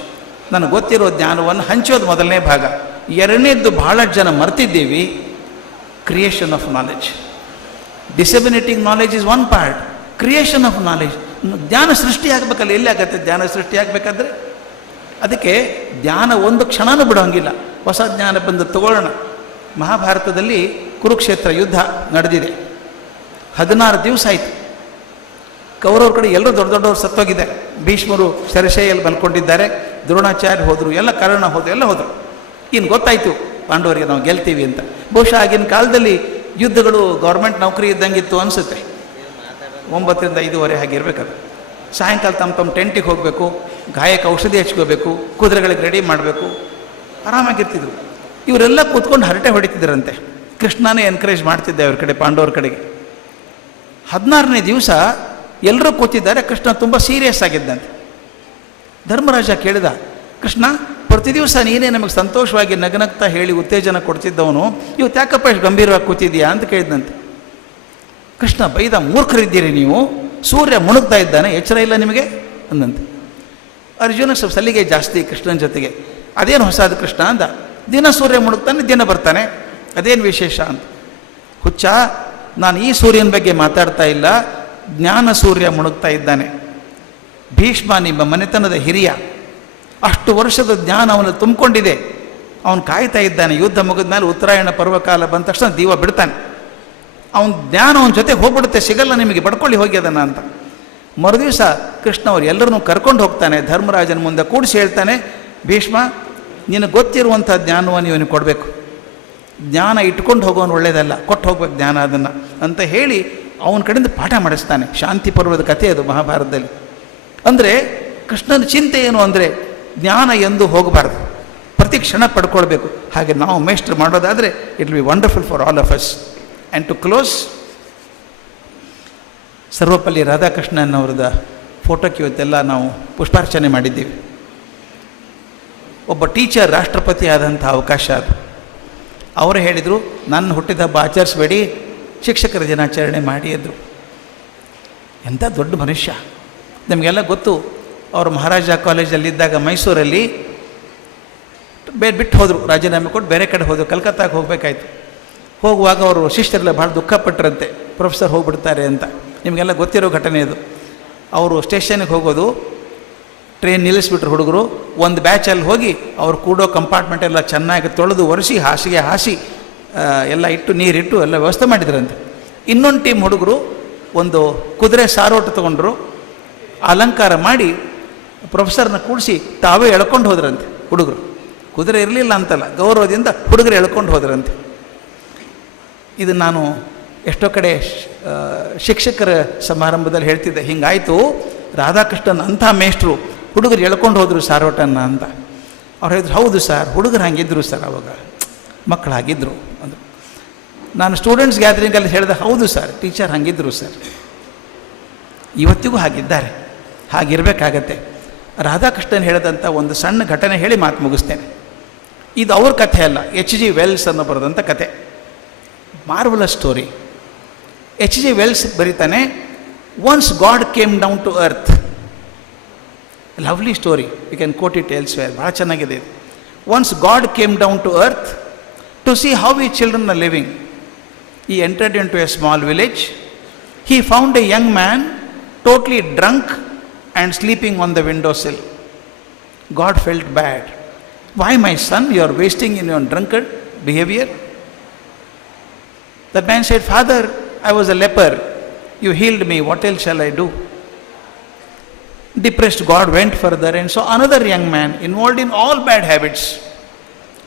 ನನಗೆ ಗೊತ್ತಿರೋ ಜ್ಞಾನವನ್ನು ಹಂಚೋದು ಮೊದಲನೇ ಭಾಗ. 2ನೇದ್ದು ಬಹಳಷ್ಟು ಜನ ಮರ್ತಿದ್ದೀವಿ, creation of knowledge. Disseminating knowledge is 1 part, creation of knowledge. ಜ್ಞಾನ ಸೃಷ್ಟಿ ಆಗಬೇಕಲ್ಲ, ಎಲ್ಲಿ ಆಗುತ್ತೆ ಜ್ಞಾನ ಸೃಷ್ಟಿ ಆಗಬೇಕಾದ್ರೆ? ಅದಕ್ಕೆ ಜ್ಞಾನ ಒಂದು ಕ್ಷಣನೂ ಬಿಡೋಂಗಿಲ್ಲ. ಹೊಸ ಜ್ಞಾನ ಬಂದು ತಗೊಳ್ಳೋಣ. ಮಹಾಭಾರತದಲ್ಲಿ ಕುರುಕ್ಷೇತ್ರ ಯುದ್ಧ ನಡೆದಿದೆ, 16 ದಿವಸ ಆಯಿತು. ಕೌರವ್ರ ಕಡೆ ಎಲ್ಲರೂ ದೊಡ್ಡ ದೊಡ್ಡವರು ಸತ್ತೋಗಿದ್ದಾರೆ. ಭೀಷ್ಮರು ಶರಶೈಯಲ್ಲಿ ಮಲ್ಕೊಂಡಿದ್ದಾರೆ, ದ್ರೋಣಾಚಾರ್ಯ ಹೋದರು, ಎಲ್ಲ ಕರ್ಣ ಹೋದರು, ಎಲ್ಲ ಹೋದರು. ಇನ್ನು ಗೊತ್ತಾಯಿತು ಪಾಂಡವರಿಗೆ ನಾವು ಗೆಲ್ತೀವಿ ಅಂತ. ಬಹುಶಃ ಆಗಿನ ಕಾಲದಲ್ಲಿ ಯುದ್ಧಗಳು ಗೌರ್ಮೆಂಟ್ ನೌಕರಿ ಇದ್ದಂಗಿತ್ತು ಅನಿಸುತ್ತೆ. 9 ರಿಂದ 5 ಹಾಗಿರ್ಬೇಕದು. ಸಾಯಂಕಾಲ ತಮ್ಮ ಟೆಂಟಿಗೆ ಹೋಗಬೇಕು, ಗಾಯಕ್ಕೆ ಔಷಧಿ ಹಚ್ಕೋಬೇಕು, ಕುದುರೆಗಳಿಗೆ ರೆಡಿ ಮಾಡಬೇಕು, ಆರಾಮಾಗಿರ್ತಿದ್ರು. ಇವರೆಲ್ಲ ಕೂತ್ಕೊಂಡು ಹರಟೆ ಹೊಡಿತಿದ್ದರಂತೆ. ಕೃಷ್ಣನೇ ಎನ್ಕರೇಜ್ ಮಾಡ್ತಿದ್ದೆ ಅವ್ರ ಕಡೆ, ಪಾಂಡವ್ರ ಕಡೆಗೆ. 16ನೇ ದಿವಸ ಎಲ್ಲರೂ ಕೂತಿದ್ದಾರೆ, ಕೃಷ್ಣ ತುಂಬ ಸೀರಿಯಸ್ ಆಗಿದ್ದಂತೆ. ಧರ್ಮರಾಜ ಕೇಳಿದ, ಕೃಷ್ಣ ಪ್ರತಿ ದಿವಸ ನೀನೇ ನಮಗೆ ಸಂತೋಷವಾಗಿ ನಗನಗ್ತಾ ಹೇಳಿ ಉತ್ತೇಜನ ಕೊಡ್ತಿದ್ದವನು, ಇವತ್ತು ಯಾಕಪ್ಪ ಎಷ್ಟು ಗಂಭೀರವಾಗಿ ಕೂತಿದ್ದೀಯಾ ಅಂತ ಕೇಳಿದಂತೆ. ಕೃಷ್ಣ ಬೈದ, ಮೂರ್ಖರಿದ್ದೀರಿ ನೀವು, ಸೂರ್ಯ ಮುಣುಗ್ತಾ ಇದ್ದಾನೆ, ಎಚ್ಚರ ಇಲ್ಲ ನಿಮಗೆ ಅಂದಂತೆ. ಅರ್ಜುನ ಸ್ವಲ್ಪ ಸಲಿಗೆ ಜಾಸ್ತಿ ಕೃಷ್ಣನ ಜೊತೆಗೆ. ಅದೇನು ಹೊಸದು ಕೃಷ್ಣ ಅಂದ. ದಿನ ಸೂರ್ಯ ಮುಣುಗ್ತಾನೆ, ದಿನ ಬರ್ತಾನೆ, ಅದೇನು ವಿಶೇಷ ಅಂತ. ಹುಚ್ಚ, ನಾನು ಈ ಸೂರ್ಯನ ಬಗ್ಗೆ ಮಾತಾಡ್ತಾ ಇಲ್ಲ, ಜ್ಞಾನ ಸೂರ್ಯ ಮುಣುಗ್ತಾ ಇದ್ದಾನೆ. ಭೀಷ್ಮ ನಿಮ್ಮ ಮನೆತನದ ಹಿರಿಯ, ಅಷ್ಟು ವರ್ಷದ ಜ್ಞಾನ ಅವನು ತುಂಬಿಕೊಂಡಿದೆ, ಅವನು ಕಾಯ್ತಾ ಇದ್ದಾನೆ. ಯುದ್ಧ ಮುಗಿದ ಮೇಲೆ ಉತ್ತರಾಯಣ ಪರ್ವಕಾಲ ಬಂದ ತಕ್ಷಣ ದೀವ ಬಿಡ್ತಾನೆ. ಅವನ ಜ್ಞಾನ ಅವನ ಜೊತೆ ಹೋಗ್ಬಿಡುತ್ತೆ, ಸಿಗಲ್ಲ ನಿಮಗೆ, ಬಡ್ಕೊಳ್ಳಿ ಹೋಗಿ ಅದನ್ನು ಅಂತ. ಮರುದಿವಸ ಕೃಷ್ಣ ಅವ್ರು ಎಲ್ಲರನ್ನೂ ಕರ್ಕೊಂಡು ಹೋಗ್ತಾನೆ, ಧರ್ಮರಾಜನ ಮುಂದೆ ಕೂಡಿಸಿ ಹೇಳ್ತಾನೆ, ಭೀಷ್ಮ ನಿನಗೆ ಗೊತ್ತಿರುವಂಥ ಜ್ಞಾನವನ್ನು ಇವನಿಗೆ ಕೊಡಬೇಕು. ಜ್ಞಾನ ಇಟ್ಕೊಂಡು ಹೋಗೋನು ಒಳ್ಳೆಯದಲ್ಲ, ಕೊಟ್ಟು ಹೋಗ್ಬೇಕು ಜ್ಞಾನ ಅದನ್ನು ಅಂತ ಹೇಳಿ ಅವನ ಕಡೆಯಿಂದ ಪಾಠ ಮಾಡಿಸ್ತಾನೆ. ಶಾಂತಿ ಪರ್ವದ ಕಥೆ ಅದು ಮಹಾಭಾರತದಲ್ಲಿ. ಅಂದರೆ ಕೃಷ್ಣನ ಚಿಂತೆ ಏನು ಅಂದರೆ ಜ್ಞಾನ ಎಂದು ಹೋಗಬಾರ್ದು, ಪ್ರತಿ ಕ್ಷಣ ಪಡ್ಕೊಳ್ಬೇಕು. ಹಾಗೆ ನಾವು ಮೇಸ್ಟ್ರು ಮಾಡೋದಾದರೆ it will be wonderful for all of us. And to close, Sarvepalli Radhakrishnan ಅವ್ರದ ಫೋಟೋಕ್ಕೆ ಇವತ್ತೆಲ್ಲ ನಾವು ಪುಷ್ಪಾರ್ಚನೆ ಮಾಡಿದ್ದೀವಿ. ಒಬ್ಬ ಟೀಚರ್ ರಾಷ್ಟ್ರಪತಿ ಆದಂಥ ಅವಕಾಶ ಅದು. ಅವರು ಹೇಳಿದರು, ನನ್ನ ಹುಟ್ಟಿದ ಹಬ್ಬ ಆಚರಿಸಬೇಡಿ, ಶಿಕ್ಷಕರ ದಿನಾಚರಣೆ ಮಾಡಿ ಅಂದರು. ಎಂಥ ದೊಡ್ಡ ಮನುಷ್ಯ. ನಮಗೆಲ್ಲ ಗೊತ್ತು, ಅವರು ಮಹಾರಾಜ ಕಾಲೇಜಲ್ಲಿದ್ದಾಗ ಮೈಸೂರಲ್ಲಿ ಬಿಟ್ಟು ಹೋದರು, ರಾಜೀನಾಮೆ ಕೊಟ್ಟು ಬೇರೆ ಕಡೆ ಹೋದರು, ಕಲ್ಕತ್ತಾಗೆ ಹೋಗಬೇಕಾಯ್ತು. ಹೋಗುವಾಗ ಅವರು ಶಿಷ್ಯರೆಲ್ಲ ಭಾಳ ದುಃಖಪಟ್ಟರಂತೆ, ಪ್ರೊಫೆಸರ್ ಹೋಗ್ಬಿಡ್ತಾರೆ ಅಂತ. ನಿಮಗೆಲ್ಲ ಗೊತ್ತಿರೋ ಘಟನೆ ಅದು. ಅವರು ಸ್ಟೇಷನ್ಗೆ ಹೋಗೋದು, ಟ್ರೈನ್ ನಿಲ್ಲಿಸ್ಬಿಟ್ರು ಹುಡುಗರು. ಒಂದು ಬ್ಯಾಚಲ್ಲಿ ಹೋಗಿ ಅವ್ರು ಕೂಡೋ ಕಂಪಾರ್ಟ್ಮೆಂಟ್ ಎಲ್ಲ ಚೆನ್ನಾಗಿ ತೊಳೆದು ಒರೆಸಿ ಹಾಸಿಗೆ ಹಾಸಿ ಎಲ್ಲ ಇಟ್ಟು ನೀರಿಟ್ಟು ಎಲ್ಲ ವ್ಯವಸ್ಥೆ ಮಾಡಿದ್ರಂತೆ. ಇನ್ನೊಂದು ಟೀಮ್ ಹುಡುಗರು ಒಂದು ಕುದುರೆ ಸಾರೋಟ ತೊಗೊಂಡ್ರು, ಅಲಂಕಾರ ಮಾಡಿ ಪ್ರೊಫೆಸರ್ನ ಕೂಡಿಸಿ ತಾವೇ ಎಳ್ಕೊಂಡು ಹೋದ್ರಂತೆ ಹುಡುಗರು. ಕುದುರೆ ಇರಲಿಲ್ಲ ಅಂತಲ್ಲ, ಗೌರವದಿಂದ ಹುಡುಗರು ಎಳ್ಕೊಂಡು ಹೋದ್ರಂತೆ. ಇದು ನಾನು ಎಷ್ಟೋ ಕಡೆ ಶಿಕ್ಷಕರ ಸಮಾರಂಭದಲ್ಲಿ ಹೇಳ್ತಿದ್ದೆ, ಹಿಂಗಾಯಿತು ರಾಧಾಕೃಷ್ಣನ್ ಅಂಥ ಮೇಷ್ಟ್ರು ಹುಡುಗರು ಎಳ್ಕೊಂಡು ಹೋದರು ಸಾರೋಟನ್ನ ಅಂತ. ಅವ್ರು ಹೇಳಿದ್ರು, ಹೌದು ಸರ್, ಹುಡುಗರು ಹಾಗಿದ್ದರು ಸರ್, ಅವಾಗ ಮಕ್ಕಳು ಹಾಗಿದ್ದರು ಅಂದರು. ನಾನು ಸ್ಟೂಡೆಂಟ್ಸ್ ಗ್ಯಾದರಿಂಗಲ್ಲಿ ಹೇಳಿದೆ, ಹೌದು ಸರ್, ಟೀಚರ್ ಹಾಗಿದ್ದರು ಸರ್, ಇವತ್ತಿಗೂ ಹಾಗಿದ್ದಾರೆ, ಹಾಗಿರಬೇಕಾಗತ್ತೆ. ರಾಧಾಕೃಷ್ಣನ್ ಹೇಳಿದಂಥ ಒಂದು ಸಣ್ಣ ಘಟನೆ ಹೇಳಿ ಮಾತು ಮುಗಿಸ್ತೇನೆ. ಇದು ಅವ್ರ ಕಥೆ ಅಲ್ಲ, H.G. ವೆಲ್ಸ್ ಅನ್ನೋ ಬರೆದಂಥ ಕಥೆ, ಮಾರ್ವಲಸ್ ಸ್ಟೋರಿ. H.G. ವೆಲ್ಸ್ ಬರೀತಾನೆ, once God came down to earth. Lovely story, you can quote it elsewhere, ಭಾಳ ಚೆನ್ನಾಗಿದೆ ಇದು. Once God came down to earth to see how ಈ children are living. He entered into a small village. He found a young man totally drunk and sleeping on the windowsill. God felt bad. Why, my son, you are wasting in your drunkard behavior? That man said, Father, I was a leper. You healed me. What else shall I do? Depressed, God went further and saw another young man involved in all bad habits.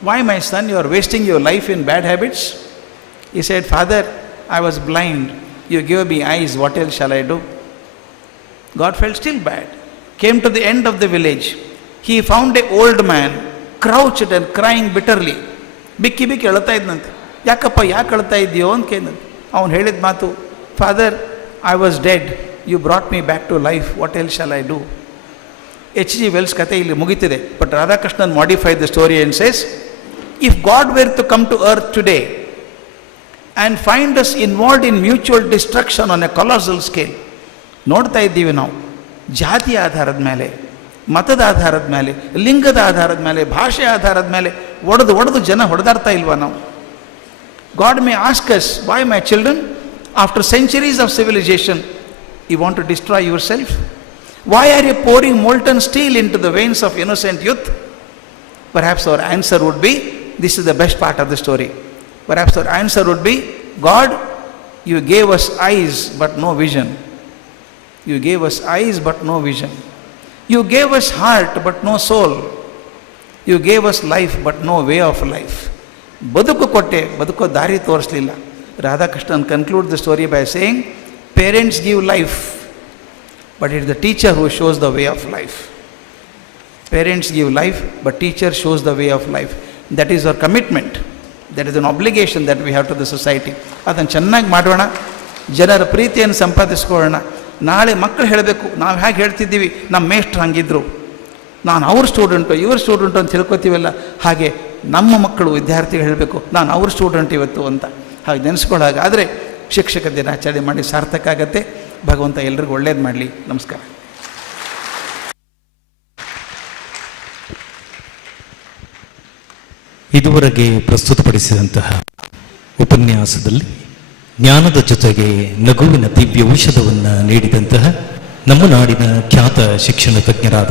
Why, my son, you are wasting your life in bad habits? He said, Father, I was blind. You gave me eyes. What else shall I do? God felt still bad. Came to the end of the village. He found an old man crouched and crying bitterly. ಬಿಕ್ಕಿ ಬಿಕ್ಕಿ ಅಳ್ತಾ ಇದ್ನಂತೆ. ಯಾಕಪ್ಪ, ಯಾಕೆ ಅಳ್ತಾ ಇದೆಯೋ ಅಂತ ಕೇಳಿದಂತೆ. ಅವನು ಹೇಳಿದ ಮಾತು, father, I was dead. You brought me back to life. What ಎಲ್ shall I do? H.G. Wells ಕಥೆ ಇಲ್ಲಿ ಮುಗಿತಿದೆ. But Radhakrishnan modify the story and says, if God were to come to earth today and find us involved in mutual destruction on a colossal scale. ನೋಡ್ತಾ ಇದ್ದೀವಿ ನಾವು, ಜಾತಿಯ ಆಧಾರದ ಮೇಲೆ, ಮತದ ಆಧಾರದ ಮೇಲೆ, ಲಿಂಗದ ಆಧಾರದ ಮೇಲೆ, ಭಾಷೆ ಆಧಾರದ ಮೇಲೆ ಒಡೆದು ಜನ ಹೊಡೆದಾಡ್ತಾ ಇಲ್ವಾ ನಾವು? God may ask us, why, my children, after centuries of civilization, you want to destroy yourself? Why are you pouring molten steel into the veins of innocent youth? Perhaps our answer would be, this is the best part of the story. Perhaps our answer would be, God, you gave us eyes but no vision. You gave us eyes but no vision. You gave us heart but no soul. You gave us life but no way of life. ಬದುಕು ಕೊಟ್ಟೆ, ಬದುಕೋ ದಾರಿ ತೋರಿಸಲಿಲ್ಲ. Radhakrishnan conclude the story by saying, parents give life but it's the teacher who shows the way of life. Parents give life but teacher shows the way of life. That is our commitment. That is an obligation that we have to the society. ಅದನ್ನು ಚೆನ್ನಾಗಿ ಮಾಡೋಣ, ಜನರ ಪ್ರೀತಿಯನ್ನು ಸಂಪಾದಿಸ್ಕೊಳ್ಳೋಣ. ನಾಳೆ ಮಕ್ಕಳು ಹೇಳಬೇಕು, ನಾವು ಹೇಗೆ ಹೇಳ್ತಿದ್ದೀವಿ, ನಮ್ಮ ಮೇಷ್ಟ್ರು ಹಂಗಿದ್ರು, ನಾನು ಅವ್ರ ಸ್ಟೂಡೆಂಟು ಇವ್ರ ಸ್ಟೂಡೆಂಟು ಅಂತ ತಿಳ್ಕೊತೀವಲ್ಲ, ಹಾಗೆ ನಮ್ಮ ಮಕ್ಕಳು ವಿದ್ಯಾರ್ಥಿಗಳು ಹೇಳಬೇಕು, ನಾನು ಅವ್ರ ಸ್ಟೂಡೆಂಟ್ ಇವತ್ತು ಅಂತ. ಹಾಗೆ ನೆನೆಸ್ಕೊಳ್ಳೋದಾದರೆ ಶಿಕ್ಷಕ ದಿನಾಚರಣೆ ಮಾಡಿ ಸಾರ್ಥಕ ಆಗತ್ತೆ. ಭಗವಂತ ಎಲ್ರಿಗೂ ಒಳ್ಳೇದು ಮಾಡಲಿ. ನಮಸ್ಕಾರ. ಇದುವರೆಗೆ ಪ್ರಸ್ತುತಪಡಿಸಿದಂತಹ ಉಪನ್ಯಾಸದಲ್ಲಿ ಜ್ಞಾನದ ಜೊತೆಗೆ ನಗುವಿನ ದಿವ್ಯ ಔಷಧವನ್ನು ನೀಡಿದಂತಹ ನಮ್ಮ ನಾಡಿನ ಖ್ಯಾತ ಶಿಕ್ಷಣ ತಜ್ಞರಾದ